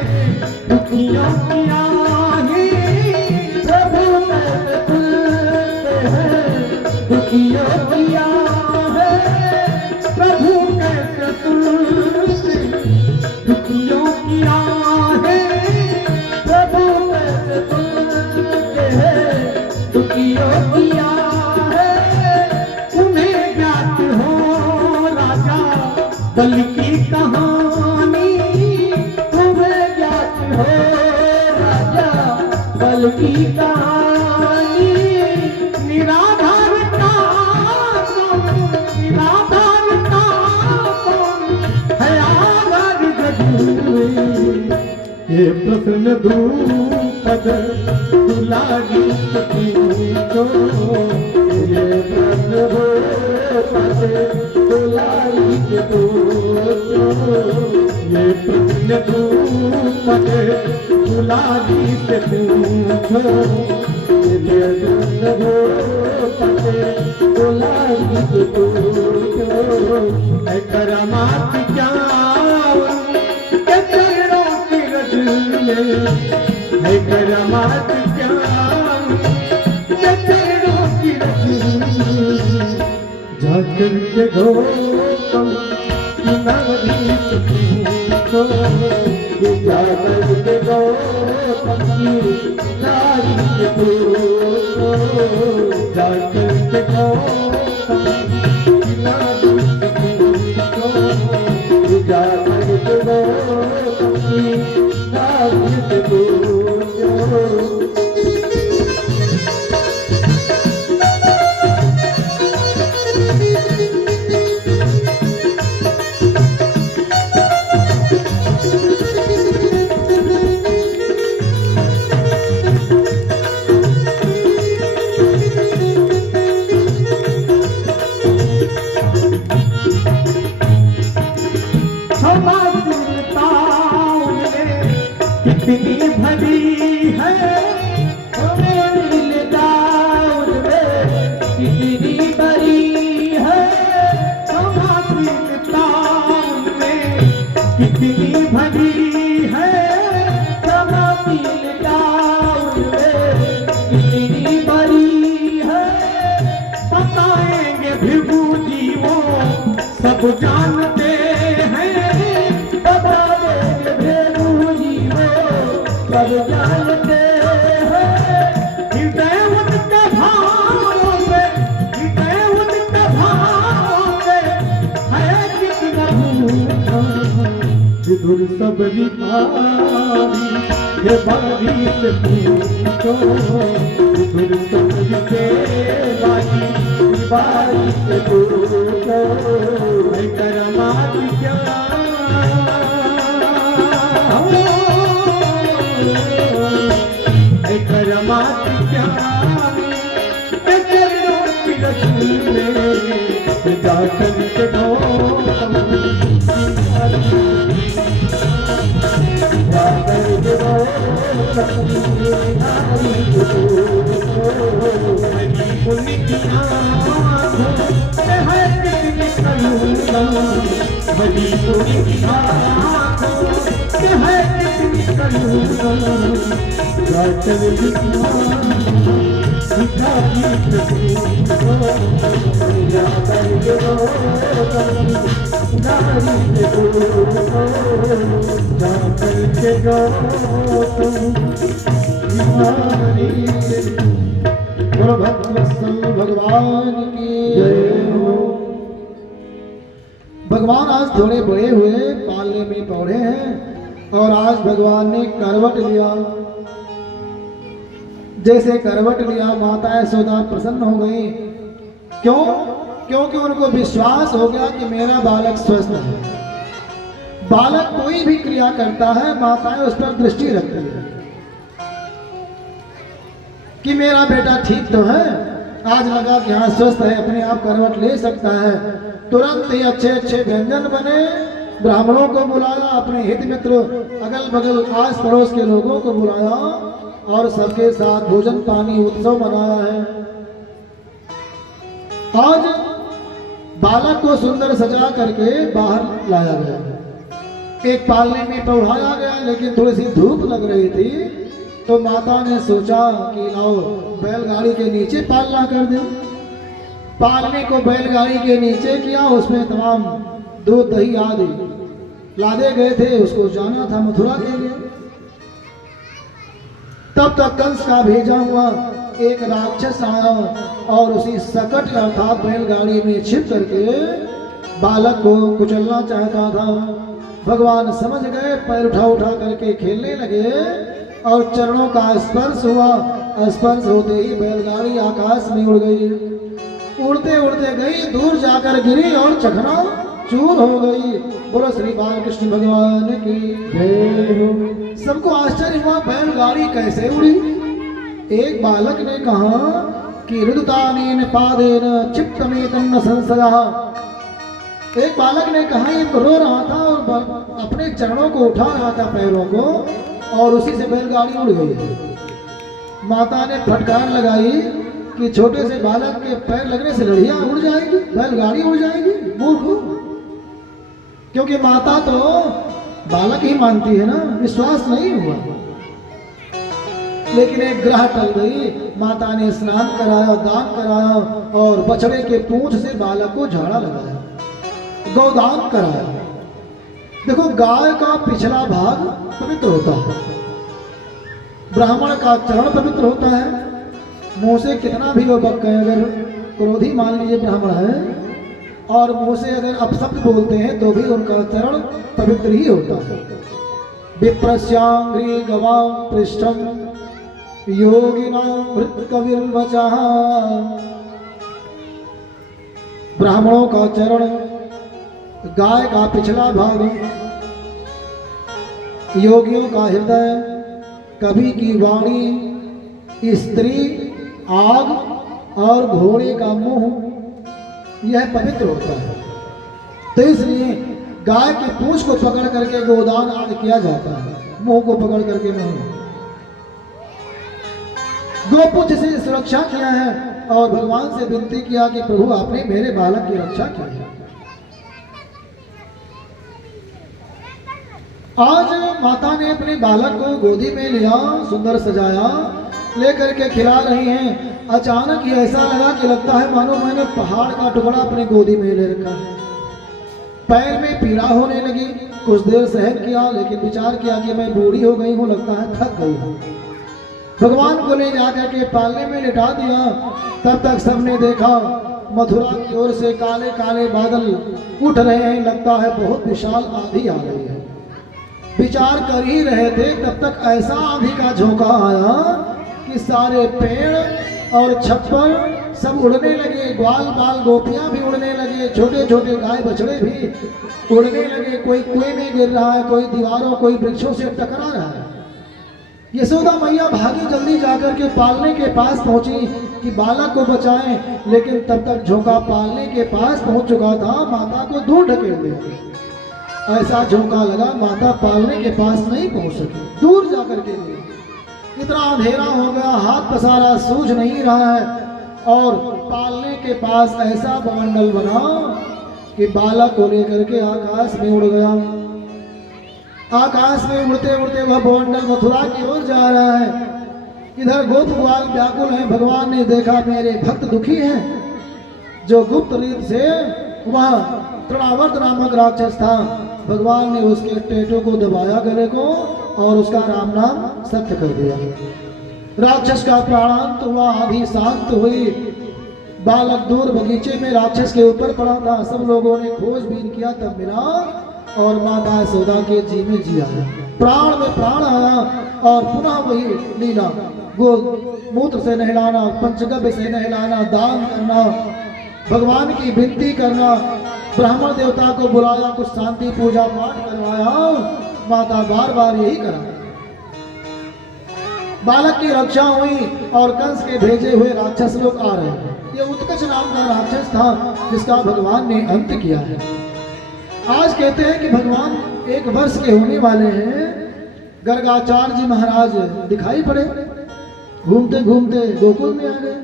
दुखियों की आंखें, प्रभु कैसे सुनते हैं दुखियों की आंखें, प्रभु कैसे सुनते दुखियों की आंखें, प्रभु कैसे सुनते हैं दुखियों की आंखें। तुम्हें ज्ञात हो राजा बल की कहानी, तुम्हें ज्ञात हो राजा बल की कहानी। निराधार का निराधार का है आधार जगूए, ये प्रश्न द्रुपद दुलारी को, ये प्रश्न द्रुपद दुलारी को, ये प्रश्न द्रुपद दुलारी से पूछो, ये प्रश्न द्रुपद दुलारी से पूछो। है करामात क्या के चरणों की रज में, है करामात क्या के चरणों की रज में। जाकर के गौतम की नवनीत पूछो, जाकर के गौतम की नारीत पूछो, जाकर के गौतम की नारीत पूछो, जाकर के गौतम की नारीत पूछो। कितनी भरी है हमारी लताउन में, कितनी भरी है हमारी लताउन में, कितनी भरी है हमारी लताउन में, कितनी भरी है। बताएंगे भिभू जी वो सब जानते हैं, बता देंगे भिभू जी वो सब जानते हैं। हृदय उनके भावों में, हृदय उनके भावों में है कितना भूखा। विदुर सबरी भारी ये बारी से पूछो, विदुर सबरी के बारी से पूछो। है करामात क्या करामात क्या के चरणों की रज में, जाकर के गौतम जाकर के गौतम हरी उनकी आँखों में है कितनी करुणा, हरी उनकी आँखों में है कितनी करुणा। जाकर भिखारी से पूछो, जाकर के गौतम नारी से पूछो, जाकर के के जो तुम हमारी गुरु भक्तवत्सल भगवान की जय हो। भगवान आज थोड़े बड़े हुए, पालने में पौधे हैं और आज भगवान ने करवट लिया। जैसे करवट लिया माता यशोदा प्रसन्न हो गई। क्यों? क्योंकि उनको विश्वास हो गया कि मेरा बालक स्वस्थ है। बालक कोई भी क्रिया करता है माताएं उस पर दृष्टि रखती है कि मेरा बेटा ठीक तो है, आज लगा कि हाँ स्वस्थ है, अपने आप करवट ले सकता है। तुरंत ही अच्छे अच्छे व्यंजन बने, ब्राह्मणों को बुलाया, अपने हित मित्र अगल बगल आस पड़ोस के लोगों को बुलाया और सबके साथ भोजन पानी उत्सव मनाया है। आज बालक को सुंदर सजा करके बाहर लाया गया। एक पालने में पौधाया गया, लेकिन थोड़ी सी धूप लग रही थी तो माता ने सोचा कि लाओ बैलगाड़ी के नीचे पालना कर दे। पालने को बैलगाड़ी के नीचे किया, उसमें तमाम दूध दही आदि लादे गए थे। उसको जाना था मथुरा के लिए। तब तक कंस का भेजा हुआ एक राक्षस आया और उसी सकट अर्थात बैलगाड़ी में छिप करके बालक को कुचलना चाहता था। भगवान समझ गए, पैर उठा उठा करके खेलने लगे और चरणों का स्पर्श हुआ। स्पर्श होते ही बैलगाड़ी आकाश में उड़ गई। उड़ते उड़ते गई, दूर जाकर गिरी और चकना चूर हो गई। बोलो श्री बालकृष्ण भगवान की जय हो। सबको आश्चर्य हुआ, बैलगाड़ी कैसे उड़ी। एक बालक ने कहा कि रुदतानेन पादेन चित्तमेतन्न संसदा। एक बालक ने कहा, ये रो रहा था और अपने चरणों को उठा रहा था पैरों को, और उसी से बैलगाड़ी उड़ गई है। माता ने फटकार लगाई कि छोटे से बालक के पैर लगने से लड़ियां उड़ जाएगी, बैलगाड़ी उड़ जाएगी। मूर्ख, क्योंकि माता तो बालक ही मानती है ना, विश्वास नहीं हुआ। लेकिन एक ग्रह टल गई। माता ने स्नान कराया, दान कराया और बछड़े के पूंछ से बालक को झाड़ा लगाया, गौदान कराया। देखो, गाय का पिछला भाग पवित्र होता है, ब्राह्मण का चरण पवित्र होता है। मुंह से कितना भी वो बक गए, अगर क्रोधी मान लीजिए ब्राह्मण है और मुंह से अगर अपशब्द बोलते हैं तो भी उनका चरण पवित्र ही होता है। विप्रस्यांग्री गवां पृष्ठम योगिनां मृत कविर्वचः। ब्राह्मणों का चरण, गाय का पिछला भाग, योगियों का हृदय, कवि की वाणी, स्त्री, आग और घोड़े का मुंह, यह पवित्र होता है। तो इसलिए गाय की पूंछ को पकड़ करके गोदान आदि किया जाता है, मुंह को पकड़ करके नहीं। गोपूंछ से सुरक्षा किया है और भगवान से विनती किया कि प्रभु आपने मेरे बालक की रक्षा की है। आज माता ने अपने बालक को गोदी में लिया, सुंदर सजाया, लेकर के खिला रही हैं। अचानक ही ऐसा लगा कि लगता है मानो मैंने पहाड़ का टुकड़ा अपने गोदी में ले रखा है। पैर में पीड़ा होने लगी, कुछ देर सहन किया, लेकिन विचार किया कि मैं बूढ़ी हो गई हूँ, लगता है थक गई हूँ। भगवान को ले जाकर के पालने में लिटा दिया। तब तक सबने देखा मथुरा की ओर से काले काले बादल उठ रहे हैं, लगता है बहुत विशाल आंधी आ रही है। विचार कर ही रहे थे, तब तक ऐसा आंधी का झोंका आया कि सारे पेड़ और छप्पर सब उड़ने लगे, ग्वाल बाल गोपियां भी उड़ने लगे, छोटे छोटे गाय बछड़े भी उड़ने लगे। कोई कुएं में गिर रहा है, कोई दीवारों, कोई वृक्षों से टकरा रहा है। यशोदा मैया भागी, जल्दी जाकर के पालने के पास पहुंची कि बालक को बचाएं, लेकिन तब तक झोंका पालने के पास पहुंच चुका था, माता को दूर ढकेल दिया। ऐसा झोंका लगा, माता पालने के पास नहीं पहुंच सकी, दूर जाकर के लिए। इतना अंधेरा हो गया, हाथ पसारा सूझ नहीं रहा है, और पालने के पास ऐसा बमंडल बना कि बालक को लेकर के आकाश में उड़ गया। आकाश में उड़ते उड़ते वह बमंडल मथुरा की ओर जा रहा है। इधर गोप ग्वाल व्याकुल हैं। भगवान ने देखा मेरे भक्त दुखी हैं। जो गुप्त रीत से वह तृणावर्त नामक राक्षस था, भगवान ने उसके टेटों को दबाया, गले को, और उसका राम नाम सत्य कर दिया। राक्षस का प्राणांत हुआ, आधी शांत हुई। बालक दूर बगीचे में राक्षस के ऊपर पड़ा था। सब लोगों ने खोजबीन किया, तब मिला और माता यशोदा के जी में जी आया, प्राण में प्राण आया। और पुनः वही लीला, गो मूत्र से नहलाना, पंचगव्य से नहलाना, दान करना, भगवान की विनती करना, ब्राह्मण देवता को बुलाया, कुछ शांति पूजा पाठ करवाया। माता बार बार यही करा। बालक की रक्षा हुई और कंस के भेजे हुए राक्षस लोग आ रहे हैं। ये उत्कच नाम का राक्षस था जिसका भगवान ने अंत किया है। आज कहते हैं कि भगवान 1 वर्ष के होने वाले हैं। गर्गाचार्य जी महाराज दिखाई पड़े, घूमते घूमते गोकुल में आ गए।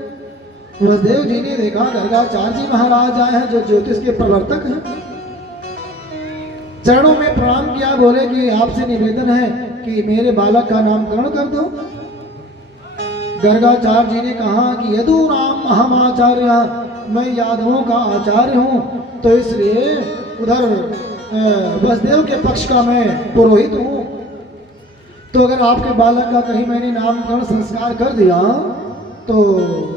वसुदेव जी ने देखा गर्गाचार्य जी महाराज आए हैं, जो ज्योतिष के प्रवर्तक हैं। चरणों में प्रणाम किया, बोले कि आपसे निवेदन है कि मेरे बालक का नामकरण कर दो। गर्गाचार्य जी ने कहा कि यदु नाम अहम आचार्य, मैं यादवों का आचार्य हूँ, तो इसलिए उधर वसुदेव के पक्ष का मैं पुरोहित हूँ। तो अगर आपके बालक का कहीं मैंने नामकरण संस्कार कर दिया तो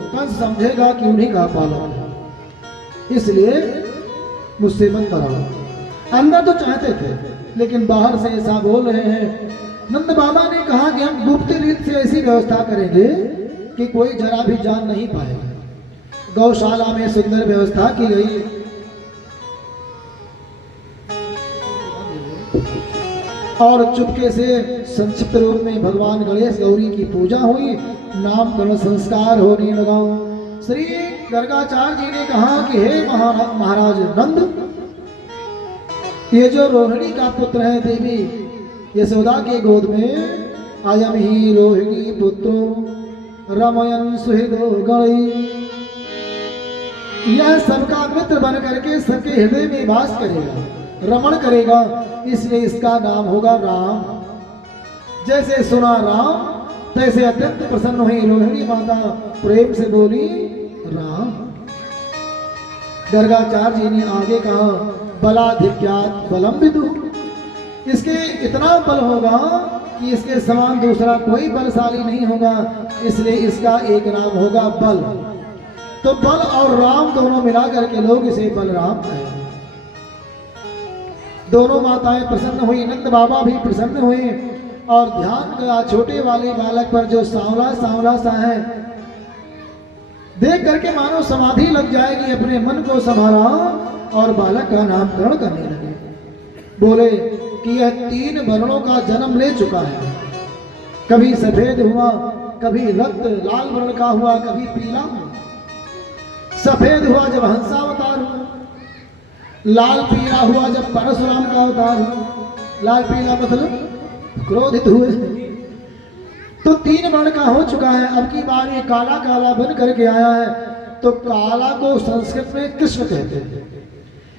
कंस समझेगा कि उन्हीं का बालक है, इसलिए मुझसे मत कराओ। अंदर तो चाहते थे लेकिन बाहर से ऐसा बोल रहे हैं। नंद बाबा ने कहा कि हम गुप्त रीत से ऐसी व्यवस्था करेंगे कि कोई जरा भी जान नहीं पाएगा। गौशाला में सुंदर व्यवस्था की गई। और चुपके से संक्षिप्त रूप में भगवान गणेश गौरी की पूजा हुई, नामकरण संस्कार होने लगा। श्री गर्गाचार्य जी ने कहा कि हे महाराज नंद, ये जो रोहिणी का पुत्र है देवी यशोदा के गोद में, अयम ही रोहिणी पुत्रो रमयन सुहृदो गणई, यह सबका मित्र बन करके सबके हृदय में वास करेगा, रमण करेगा, इसलिए इसका नाम होगा राम। जैसे सुना राम तैसे अत्यंत प्रसन्न हुई रोहिणी माता, प्रेम से बोली राम। गर्गाचार्य जी ने आगे कहा बलाधिक्यात बलम विदु, इसके इतना बल होगा कि इसके समान दूसरा कोई बलशाली नहीं होगा, इसलिए इसका एक नाम होगा बल। तो बल और राम दोनों मिला करके लोग इसे बलराम कहें। दोनों माताएं प्रसन्न हुई, नंद बाबा भी प्रसन्न हुए और ध्यान गया छोटे वाले बालक पर जो सांवला सांवला सा है। देख करके मानो समाधि लग जाएगी, अपने मन को संभाला और बालक का नामकरण करने लगे। बोले कि यह 3 वर्णों का जन्म ले चुका है, कभी सफेद हुआ, कभी रक्त लाल वर्ण का हुआ, कभी पीला हुआ। सफेद हुआ जब हंसावतार हुआ, लाल पीला हुआ जब परशुराम का अवतार हुआ। लाल पीला मतलब क्रोधित हुए। तो 3 वर्ण का हो चुका है। अब की बार ये काला काला बन करके आया है, तो काला को संस्कृत में कृष्ण कहते हैं,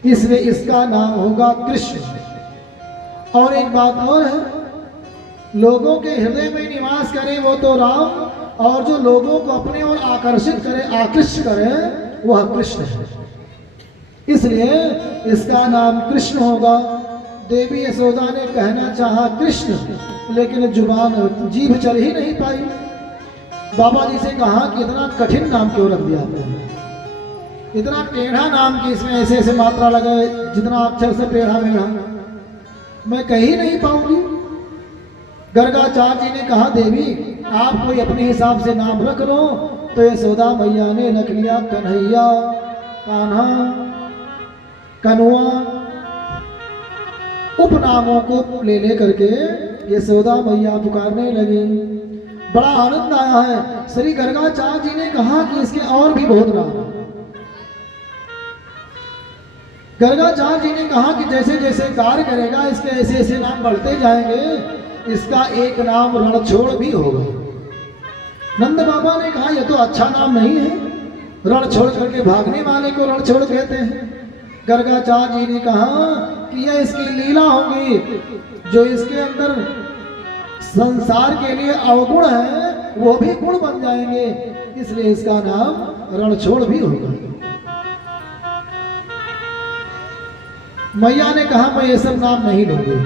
इसलिए इसका नाम होगा कृष्ण। और एक बात और है, लोगों के हृदय में निवास करे वो तो राम, और जो लोगों को अपने ओर आकर्षित करे, आकृष्ट करे, वह कृष्ण है, इसलिए इसका नाम कृष्ण होगा। देवी यशोदा ने कहना चाहा कृष्ण, लेकिन जुबान जीभ चल ही नहीं पाई। बाबा जी से कहा कि इतना कठिन नाम क्यों रख दिया आपने, इतना टेढ़ा नाम कि इसमें ऐसे ऐसे मात्रा लगे, जितना अक्षर से टेढ़ा मेढ़ा, मैं कह ही नहीं पाऊंगी। गर्गाचार्य जी ने कहा देवी आप कोई अपने हिसाब से नाम रख लो। तो यशोदा मैया ने रख लिया कन्हैया, कान्हा, कनुआ, उपनामों को ले ले करके यशोदा मैया पुकारने लगी। बड़ा आनंद आया है। श्री गर्गाचार्य जी ने कहा कि इसके और भी बहुत नाम। गर्गाचार्य जी ने कहा कि जैसे जैसे कार्य करेगा इसके ऐसे ऐसे नाम बढ़ते जाएंगे। इसका एक नाम रणछोड़ भी होगा। नंद बाबा ने कहा यह तो अच्छा नाम नहीं है, रण छोड़ करके भागने वाले को रणछोड़ कहते हैं। गर्गाचार्य जी ने कहा कि यह इसकी लीला होगी, जो इसके अंदर संसार के लिए अवगुण है वो भी गुण बन जाएंगे, इसलिए इसका नाम रणछोड़ भी होगा। मैया ने कहा मैं ये सब नाम नहीं लूंगी।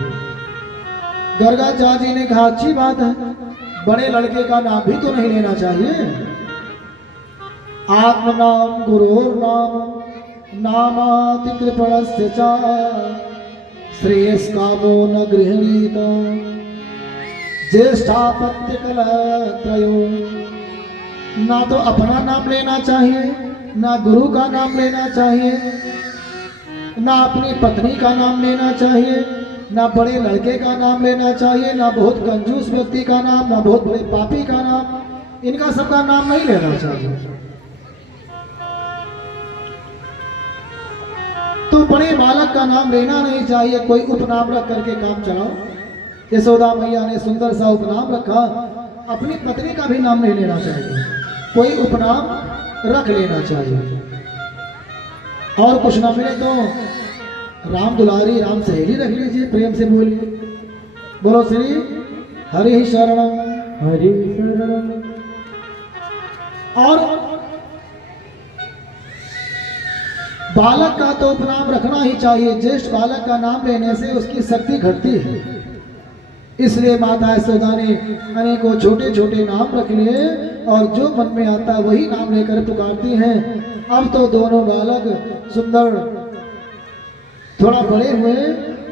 गर्गाचार्य जी ने कहा अच्छी बात है, बड़े लड़के का नाम भी तो नहीं लेना चाहिए। आत्म नाम गुरोर नाम नामाति कृपणस्य च श्रेयस कामो न गृहणीत ज्येष्ठापत्य कलत्रयो। ना तो अपना नाम लेना चाहिए, ना गुरु का नाम लेना चाहिए, ना अपनी पत्नी का नाम लेना चाहिए, ना बड़े लड़के का नाम लेना चाहिए, ना बहुत कंजूस व्यक्ति का नाम, ना बहुत बड़े पापी का नाम, इनका सबका नाम नहीं लेना चाहिए। तो बड़े बालक का नाम लेना नहीं चाहिए, कोई उपनाम रख करके काम चलाओ। यशोदा मैया ने सुंदर सा उपनाम रखा, अपनी पत्नी का भी नाम नहीं लेना चाहिए, कोई उपनाम रख लेना चाहिए। और कुछ ना मिले तो राम दुलारी राम सहेली रख लीजिए, प्रेम से बोलिए बोलो श्री हरि शरणम हरि शरणम। और बालक का तो उपनाम रखना ही चाहिए, ज्येष्ठ बालक का नाम लेने से उसकी शक्ति घटती है। इसलिए माता यशोदा ने अनेकों छोटे छोटे नाम रख लिए और जो मन में आता है वही नाम लेकर पुकारती हैं। अब तो दोनों बालक सुंदर थोड़ा बड़े हुए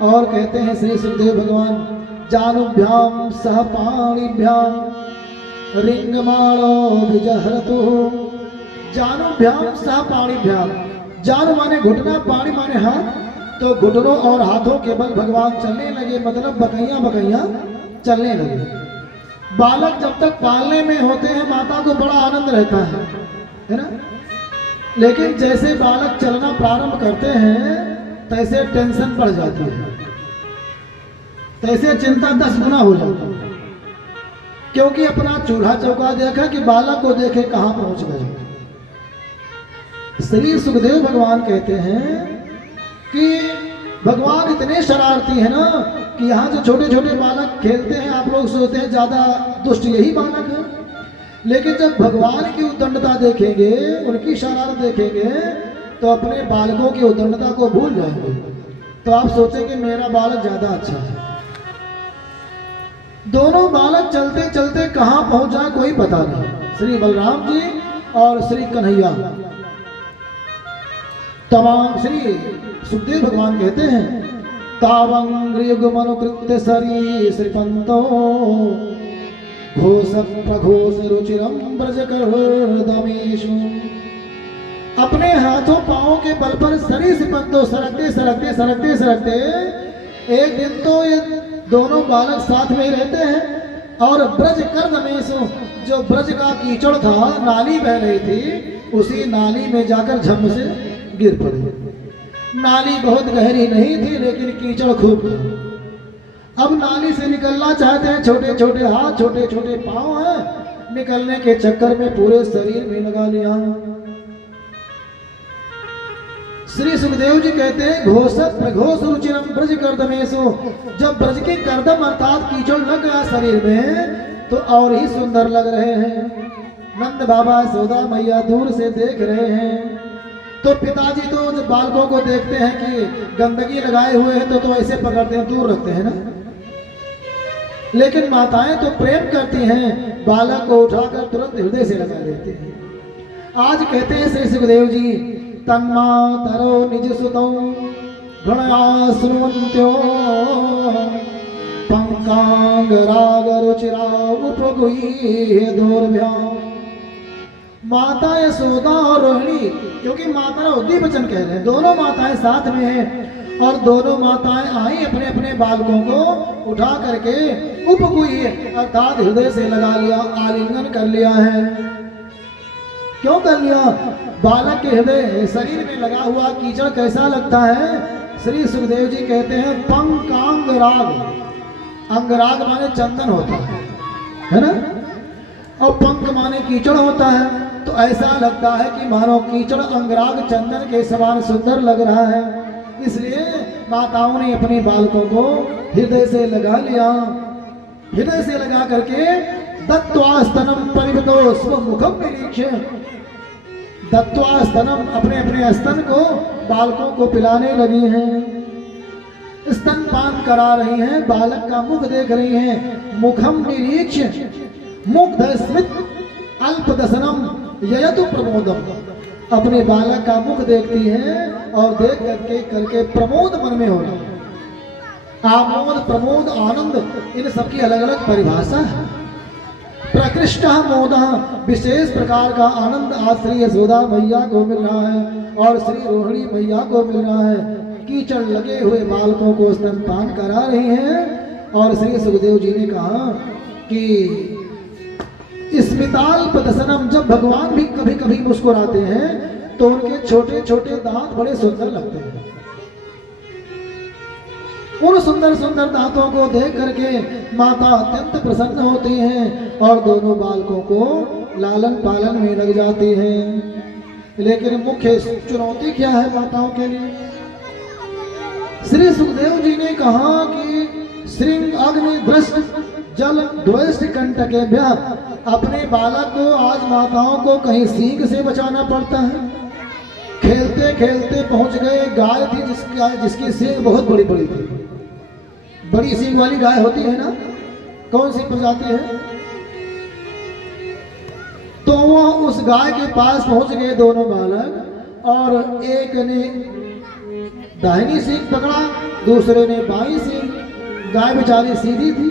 और कहते हैं श्री सुखदेव भगवान जानुभ्याम सह पाणिभ्याम रिंगमाणो विजहरतु। जानुभ्याम सह पाणिभ्याम, जानु माने घुटना, पाणी माने हाथ, तो घुटनों और हाथों के बल भगवान चलने लगे, मतलब बकैया बकैया चलने लगे। बालक जब तक पालने में होते हैं माता को बड़ा आनंद रहता है ना, लेकिन जैसे बालक चलना प्रारंभ करते हैं तैसे टेंशन बढ़ जाती है, तैसे चिंता 10 गुना हो जाती है, क्योंकि अपना चूल्हा चौका देखा कि बालक को देखे कहां पहुंच गए। श्री सुखदेव भगवान कहते हैं कि भगवान इतने शरारती है ना कि यहाँ जो छोटे छोटे बालक खेलते हैं आप लोग सोचते हैं ज्यादा दुष्ट यही बालक है, लेकिन जब भगवान की उद्दंडता देखेंगे, उनकी शरारत देखेंगे तो अपने बालकों की उद्दंडता को भूल जाएंगे। तो आप सोचेंगे मेरा बालक ज्यादा अच्छा है। दोनों बालक चलते चलते कहां पहुंच जाए कोई पता नहीं। श्री बलराम जी और श्री कन्हैया, तमाम श्री सुखदेव भगवान कहते हैं तावंग्रियुगमनुकृत्य सरी श्रीपंतो घोष प्रघोष रुचिरम ब्रजकर्दमेषु। अपने हाथों पांवों के बल पर सरी श्रीपंतो सरकते सरकते सरकते सरकते एक दिन तो ये दोनों बालक साथ में ही रहते हैं और ब्रज कर्दमेषु, जो ब्रज का कीचड़ था, नाली बह रही थी, उसी नाली में जाकर झम से गिर पड़े। नाली बहुत गहरी नहीं थी लेकिन कीचड़ खूब था। अब नाली से निकलना चाहते हैं, छोटे छोटे हाथ छोटे छोटे पांव हैं, निकलने के चक्कर में पूरे शरीर में लगा लिया। श्री सुखदेव जी कहते हैं घोषत प्रघोष रुचिरम ब्रज कर्दमेषु। जब ब्रज के कर्दम अर्थात कीचड़ लग गया शरीर में तो और ही सुंदर लग रहे हैं। नंद बाबा यशोदा मैया दूर से देख रहे हैं तो पिताजी तो जब बालकों को देखते हैं कि गंदगी लगाए हुए हैं तो ऐसे पकड़ते हैं, दूर रखते हैं ना, लेकिन माताएं तो प्रेम करती हैं, बालक को उठाकर तुरंत हृदय से लगा लेते हैं। आज कहते हैं श्री सुखदेव जी तन्मातरो निज सुतौ गणया सुनवन्त्यो पंकांग राग रुचिरा उपगुह्य दोर्भ्याम। माता यशोदा और रोहिणी, क्योंकि माता उद्दी वचन कह रहे हैं, दोनों माताएं साथ में हैं और दोनों माताएं आई अपने अपने बालकों को उठा करके उपगुह्य अर्थात हृदय से लगा लिया, आलिंगन कर लिया है। क्यों कर लिया? बालक के हृदय शरीर में लगा हुआ कीचड़ कैसा लगता है? श्री सुखदेव जी कहते हैं पंकांग राग। अंगराग माने चंदन होता है ना, और पंख माने कीचड़ होता है, तो ऐसा लगता है कि मानो कीचड़ अंगराग चंदन के समान सुंदर लग रहा है। इसलिए माताओं ने अपने बालकों को हृदय से लगा लिया। हृदय से लगा करके दत्त्वा स्तनम परिवतो स्वमुखम निरीक्ष्य, दत्त्वा स्तनम अपने अपने स्तन को बालकों को पिलाने लगी हैं। स्तनपान करा रही हैं, बालक का मुख देख रही हैं। मुखम निरीक्ष मुग्ध स्मित अल्पदसनम ययतु प्रमोदम। अपने बालक का मुख देखती हैं और देख करके प्रमोद मन में हो रहा है। आमोद, प्रमोद, आनंद, इन सबकी अलग अलग परिभाषा है। प्रकृष्ट मोद, विशेष प्रकार का आनंद आज श्री यशोदा मैया को मिल रहा है और श्री रोहिणी मैया को मिल रहा है। कीचड़ लगे हुए बालकों को स्तनपान करा रही हैं। और श्री सुखदेव जी ने कहा कि स्मिताल्पदसनम, जब भगवान भी कभी कभी मुस्कुराते हैं तो उनके छोटे छोटे दांत बड़े सुंदर लगते हैं। उन सुंदर सुंदर दांतों को देख करके माता अत्यंत प्रसन्न होती हैं और दोनों बालकों को लालन पालन में लग जाती हैं। लेकिन मुख्य चुनौती क्या है माताओं के लिए? श्री सुखदेव जी ने कहा कि श्रृंग अग्नि दृष्ट जल द्वेष्ट कंटकेभ्य, अपने बालक को आज माताओं को कहीं सींग से बचाना पड़ता है। खेलते खेलते पहुंच गए, गाय थी जिसकी सींग बहुत बड़ी बड़ी थी। बड़ी सींग वाली गाय होती है ना, कौन सी प्रजाति है? तो वो उस गाय के पास पहुंच गए दोनों बालक, और एक ने दाहिनी सींग पकड़ा, दूसरे ने बाईं सींग। गाय बेचारी सीधी थी,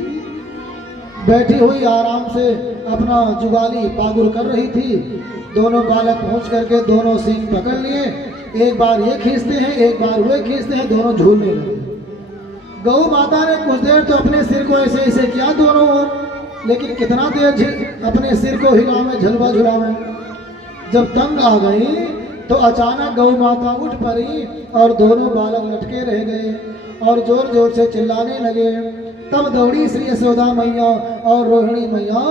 बैठी हुई आराम से अपना जुगाली पागुर कर रही थी। दोनों बालक पहुंच करके दोनों सींग पकड़ लिए, एक बार ये खींचते हैं, एक बार वो खींचते हैं, दोनों झूलने लगे। गौ माता ने कुछ देर तो अपने सिर को ऐसे ऐसे किया दोनों ओर, लेकिन कितना देर अपने सिर को हिलावे, झलवा झुलावे। जब तंग आ गई तो अचानक गौ माता उठ पड़ी और दोनों बालक लटके रह गए और जोर जोर से चिल्लाने लगे। तब दौड़ी श्री यशोदा मैया और रोहिणी मैया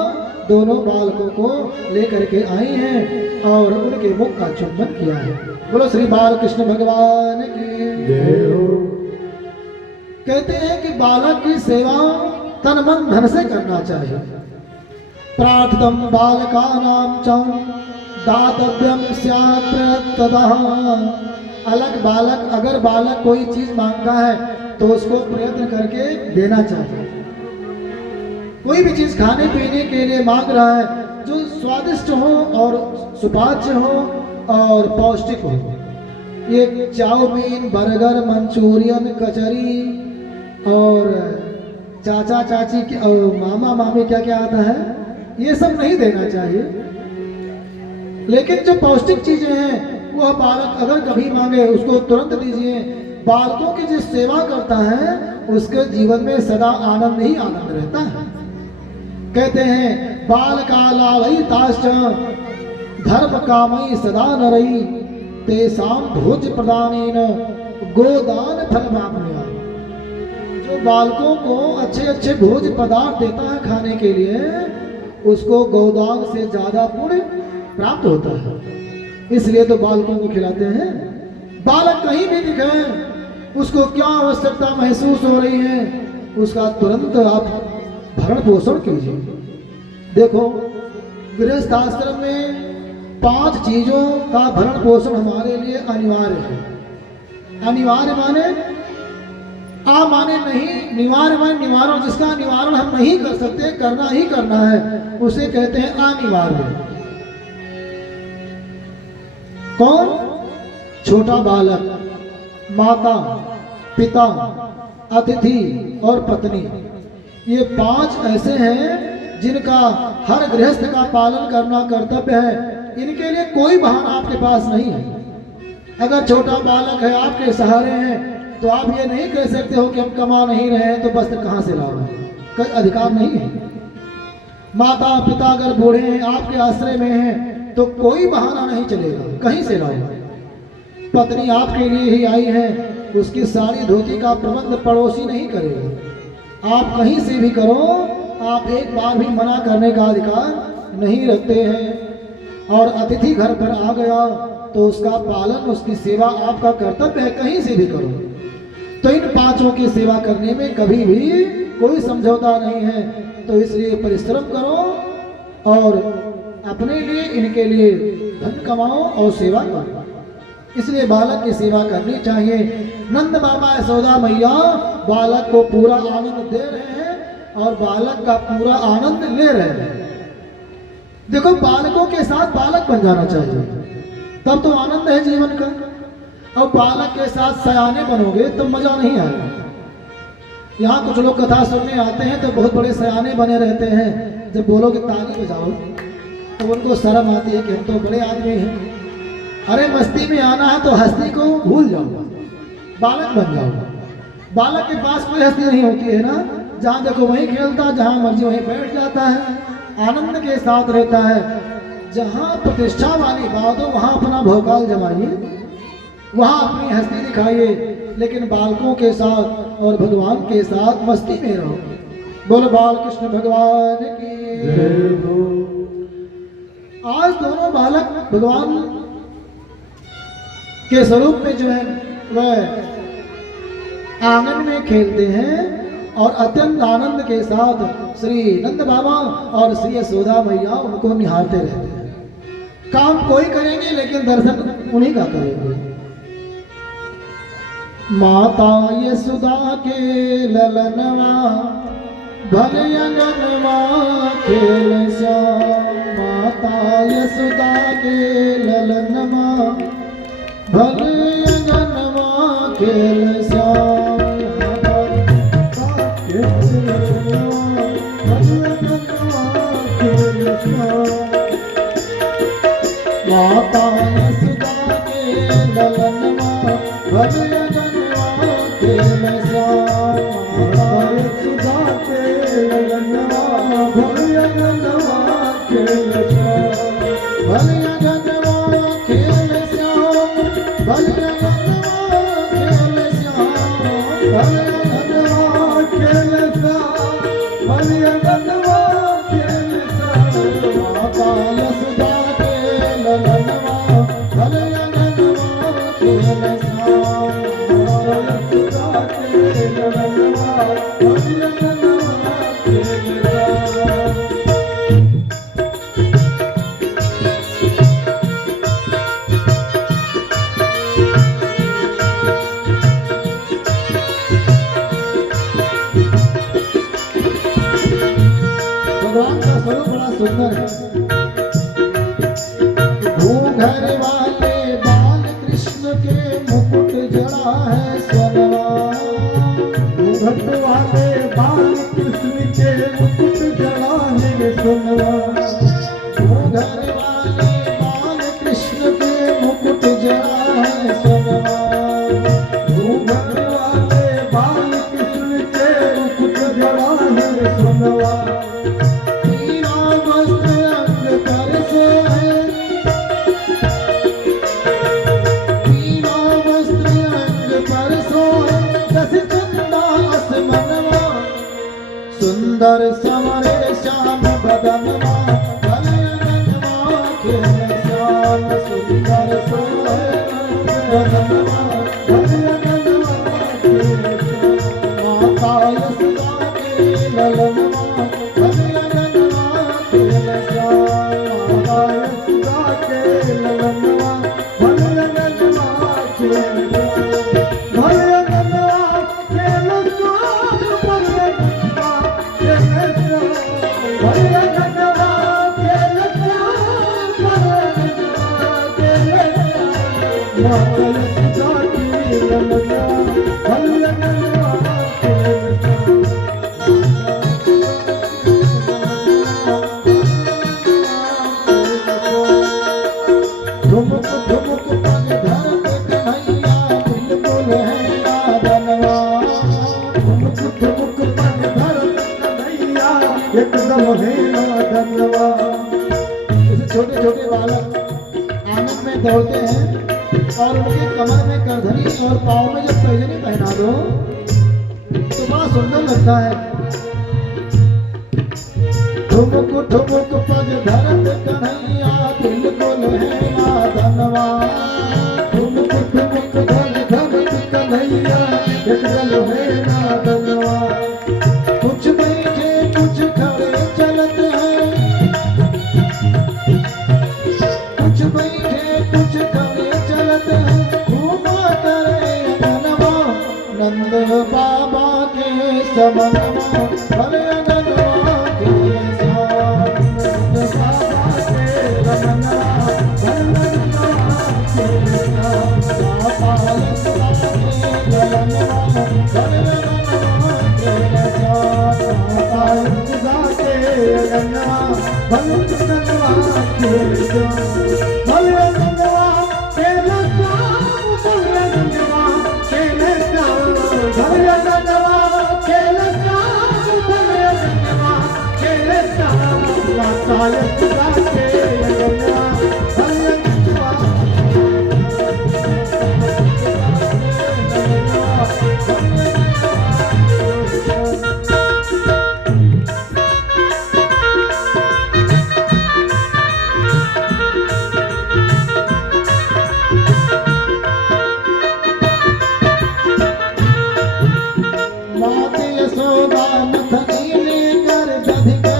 दोनों बालकों को लेकर के आई हैं और उनके मुख का चुंबन किया है। बोलो श्री बाल कृष्ण भगवान की जय हो। कहते हैं कि बालक की सेवा तन मन धन से करना चाहिए। प्रार्थतम बालकानां च दातव्यम स्यात् प्रयत्नतः। अलग बालक, अगर बालक कोई चीज मांगता है तो उसको प्रयत्न करके देना चाहिए। कोई भी चीज खाने पीने के लिए मांग रहा है जो स्वादिष्ट हो और सुपाच्य हो और पौष्टिक हो। ये चाउमीन, बर्गर, मंचूरियन, कचरी और चाचा चाची की और मामा मामी क्या क्या आता है, ये सब नहीं देना चाहिए। लेकिन जो पौष्टिक चीजें हैं वह बालक अगर कभी मांगे उसको तुरंत दीजिए। बालकों की जो सेवा करता है उसके जीवन में सदा आनंद ही आनंद रहता है। कहते हैं बाल कालावई ताश्च धर्म कामई सदा नरई तेसाम भोज प्रदानेन गोदान फल मामया। जो बालकों को अच्छे अच्छे भोज पदार्थ देता है खाने के लिए, उसको गोदान से ज्यादा पुण्य प्राप्त होता है। इसलिए तो बालकों को खिलाते हैं। बालक कहीं भी दिखे, उसको क्या आवश्यकता महसूस हो रही है, उसका तुरंत आप भरण पोषण कीजिए। देखो गृहस्थ आश्रम में 5 चीजों का भरण पोषण हमारे लिए अनिवार्य है। अनिवार्य माने माने नहीं, निवार्य माने निवारण। जिसका निवारण हम नहीं कर सकते, करना ही करना है, उसे कहते हैं अनिवार्य। कौन? छोटा बालक, माता, पिता, अतिथि और पत्नी। ये 5 ऐसे हैं जिनका हर गृहस्थ का पालन करना कर्तव्य है। इनके लिए कोई बहाना आपके पास नहीं है। अगर छोटा बालक है, आपके सहारे हैं, तो आप ये नहीं कह सकते हो कि हम कमा नहीं रहे हैं तो वस्त्र कहाँ से लाओ, कोई अधिकार नहीं है। माता पिता अगर बूढ़े हैं, आपके आश्रय में हैं, तो कोई बहाना नहीं चलेगा, कहीं से लाओ। पत्नी आपके लिए ही आई है, उसकी साड़ी धोती का प्रबंध पड़ोसी नहीं करेगा। आप कहीं से भी करो, आप एक बार भी मना करने का अधिकार नहीं रखते हैं। और अतिथि घर पर आ गया तो उसका पालन, उसकी सेवा आपका कर्तव्य है, कहीं से भी करो। तो इन 5 की सेवा करने में कभी भी कोई समझौता नहीं है। तो इसलिए परिश्रम करो और अपने लिए, इनके लिए धन कमाओ और सेवा करो। इसलिए बालक की सेवा करनी चाहिए। नंद मामा यशोदा मैया बालक को पूरा आनंद दे रहे हैं और बालक का पूरा आनंद ले रहे हैं। देखो, बालकों के साथ बालक बन जाना चाहिए, तब तो आनंद है जीवन का। और बालक के साथ सयाने बनोगे तो मजा नहीं आएगा। यहाँ कुछ लोग कथा सुनने आते हैं तो बहुत बड़े सयाने बने रहते हैं, जब बोलोगे ताली बजाओ तो उनको शर्म आती है कि हम तो बड़े आदमी हैं। अरे मस्ती में आना है तो हस्ती को भूल जाओ, बालक बन जाओ। बालक के पास कोई हस्ती नहीं होती है ना, जहाँ देखो वहीं खेलता, जहाँ मर्जी वहीं बैठ जाता है, आनंद के साथ रहता है। जहाँ प्रतिष्ठा वाली बात हो वहाँ अपना भौकाल जमाइए, वहाँ अपनी हस्ती दिखाइए, लेकिन बालकों के साथ और भगवान के साथ मस्ती में रहो। बोलो बाल कृष्ण भगवान की जय हो। आज दोनों बालक भगवान के स्वरूप में जो है वह आंगन में खेलते हैं और अत्यंत आनंद के साथ श्री नंद बाबा और श्री यशोदा मैया उनको निहारते रहते हैं। काम कोई करेंगे लेकिन दर्शन उन्हीं का करेंगे। माता यशोदा के ललनवा भले अंगनवा खेल श्याम। माता यशोदा के ललनवा भले अंगनवा खेल श्याम। माता यशोदा के ललनवा भले अंगनवा खेल श्याम। माता यशोदा के ललनवा भले अंगनवा खेल श्याम। भले अंगनवा खेल श्याम। भले अंगनवा खेल श्याम। भले अंगनवा खेल श्याम। भले अंगनवा खेल श्याम। माता यशोदा के ललनवा भले अंगनवा खेल श्याम। माता यशोदा के ललनवा भले अंगनवा खेल श्याम। भगवान का स्वरूप बड़ा सुंदर है। घूंघर वाले बाल कृष्ण के मुकुट जड़ा है सोनवा। घूंघट वाले बाल कृष्ण के मुकुट जड़ा है सोनवा। घूंघर वाले बाल कृष्ण के मुकुट जड़ा है सोनवा। घूंघर वाले बाल कृष्ण के मुकुट जड़ा है सोनवा। सुंदर समरे श्याम बदनवा भले अंगनवा खेल श्याम। सुंदर समरे बदनवा भले अंगनवा खेल श्याम। माता यशोदा के ललनवा भले अंगनवा खेल श्याम। माता यशोदा के ललनवा भले अंगनवा खेल श्याम। भले अंगनवा खेल श्याम। भले अंगनवा खेल श्याम। माता यशोदा के ललनवा भले अंगनवा खेल श्याम। ठुमुक ठुमुक पग धरते कन्हैया बिल्कुल है नादनवा। ठुमुक ठुमुक पग धरते कन्हैया एकदम है नादनवा। जैसे छोटे छोटे बालक आंगन में दौड़ते हैं और उनके कमर में करधनी और पाँव में जब पैजनी पहना दो तो बड़ा सुंदर लगता है। ठुमुक ठुमुक पग धरते कन्हैया बिल्कुल है नादनवा। ठुमुक ठुमुक पग धरते कन्हैया एकदम है नादनवा। कुछ बैठे कुछ खड़े चलत हैं। कुछ बैठे कुछ खड़े चलत हैं। माता यशोदा के अंगनवा माता यशोदा मथनी लेकर दध के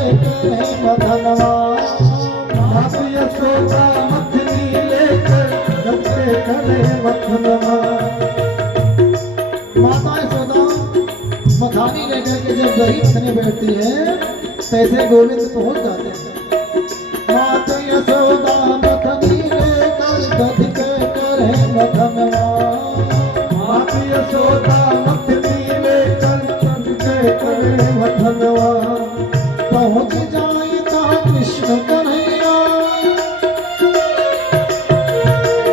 मथनवा माता यशोदा मथनी लेकर दध के करे मथनवा माता यशोदा मखानी लेकर के जब दही मथने बैठती है तैसे गोविंद पहुंच जाते हैं माता यशोदा मथनी लेकर दध के करे मथनवा माता यशोदा मथनी लेकर दध के करे मथनवा पहुंच जाए ता कृष्ण कन्हैया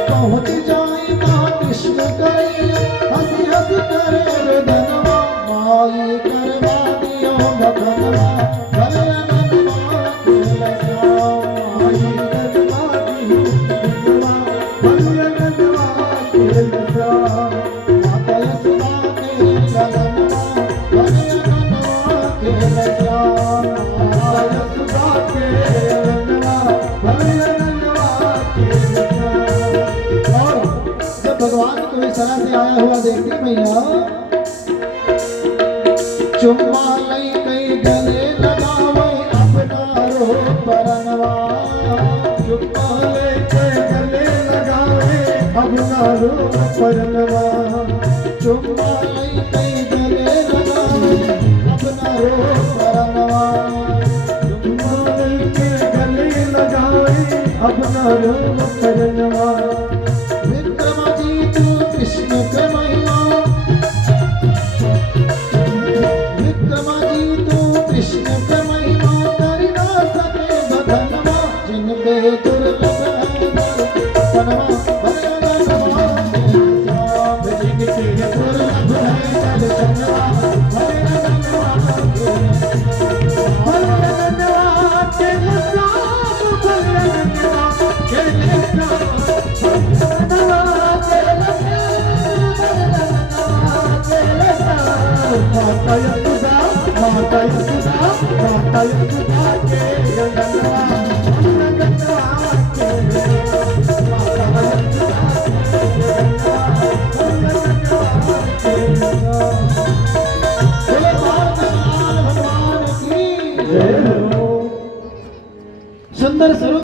पहुंच जाए ता कृष्ण कन्हैया हंसी हंस करे रुदनवा माई करवा दियो मखनवा भले अनंतवा खेल श्याम माई करवा दियो मखनवा भले अनंतवा खेल श्याम माता यशोदा के लगनवा भले अनंतवा खेल श्याम माता यशोदा के लगनवा भले अनंतवा खेल श्याम। और जब भगवान को इस तरह से आया हुआ देखती मैया चुम्मा लई कई गले लगावे अपना रो परनवा चुम्मा लई कई गले लगावे अपना रो परनवा चुम्मा लई कई गले लगावे अपना रो परनवा चुम्मा लई कई गले लगावे अपना रो परनवा विक्रमाजीत कृष्ण के महिमा विक्रमाजीत कृष्ण के महिमा कर ना सके बधनवा जिनके दुर्लभ है दर्शनवा भले अनंतवा श्याम जिनके दुर्लभ है दर्शनवा भले अनंतवा भले अनंतवा के श्याम भले अनंतवा के माता यशोदा माता यशोदा माता यशोदा के अंगनवा अंगनवा के माता यशोदा के अंगनवा अंगनवा के भगवान की जय हो। सुंदर स्वरूप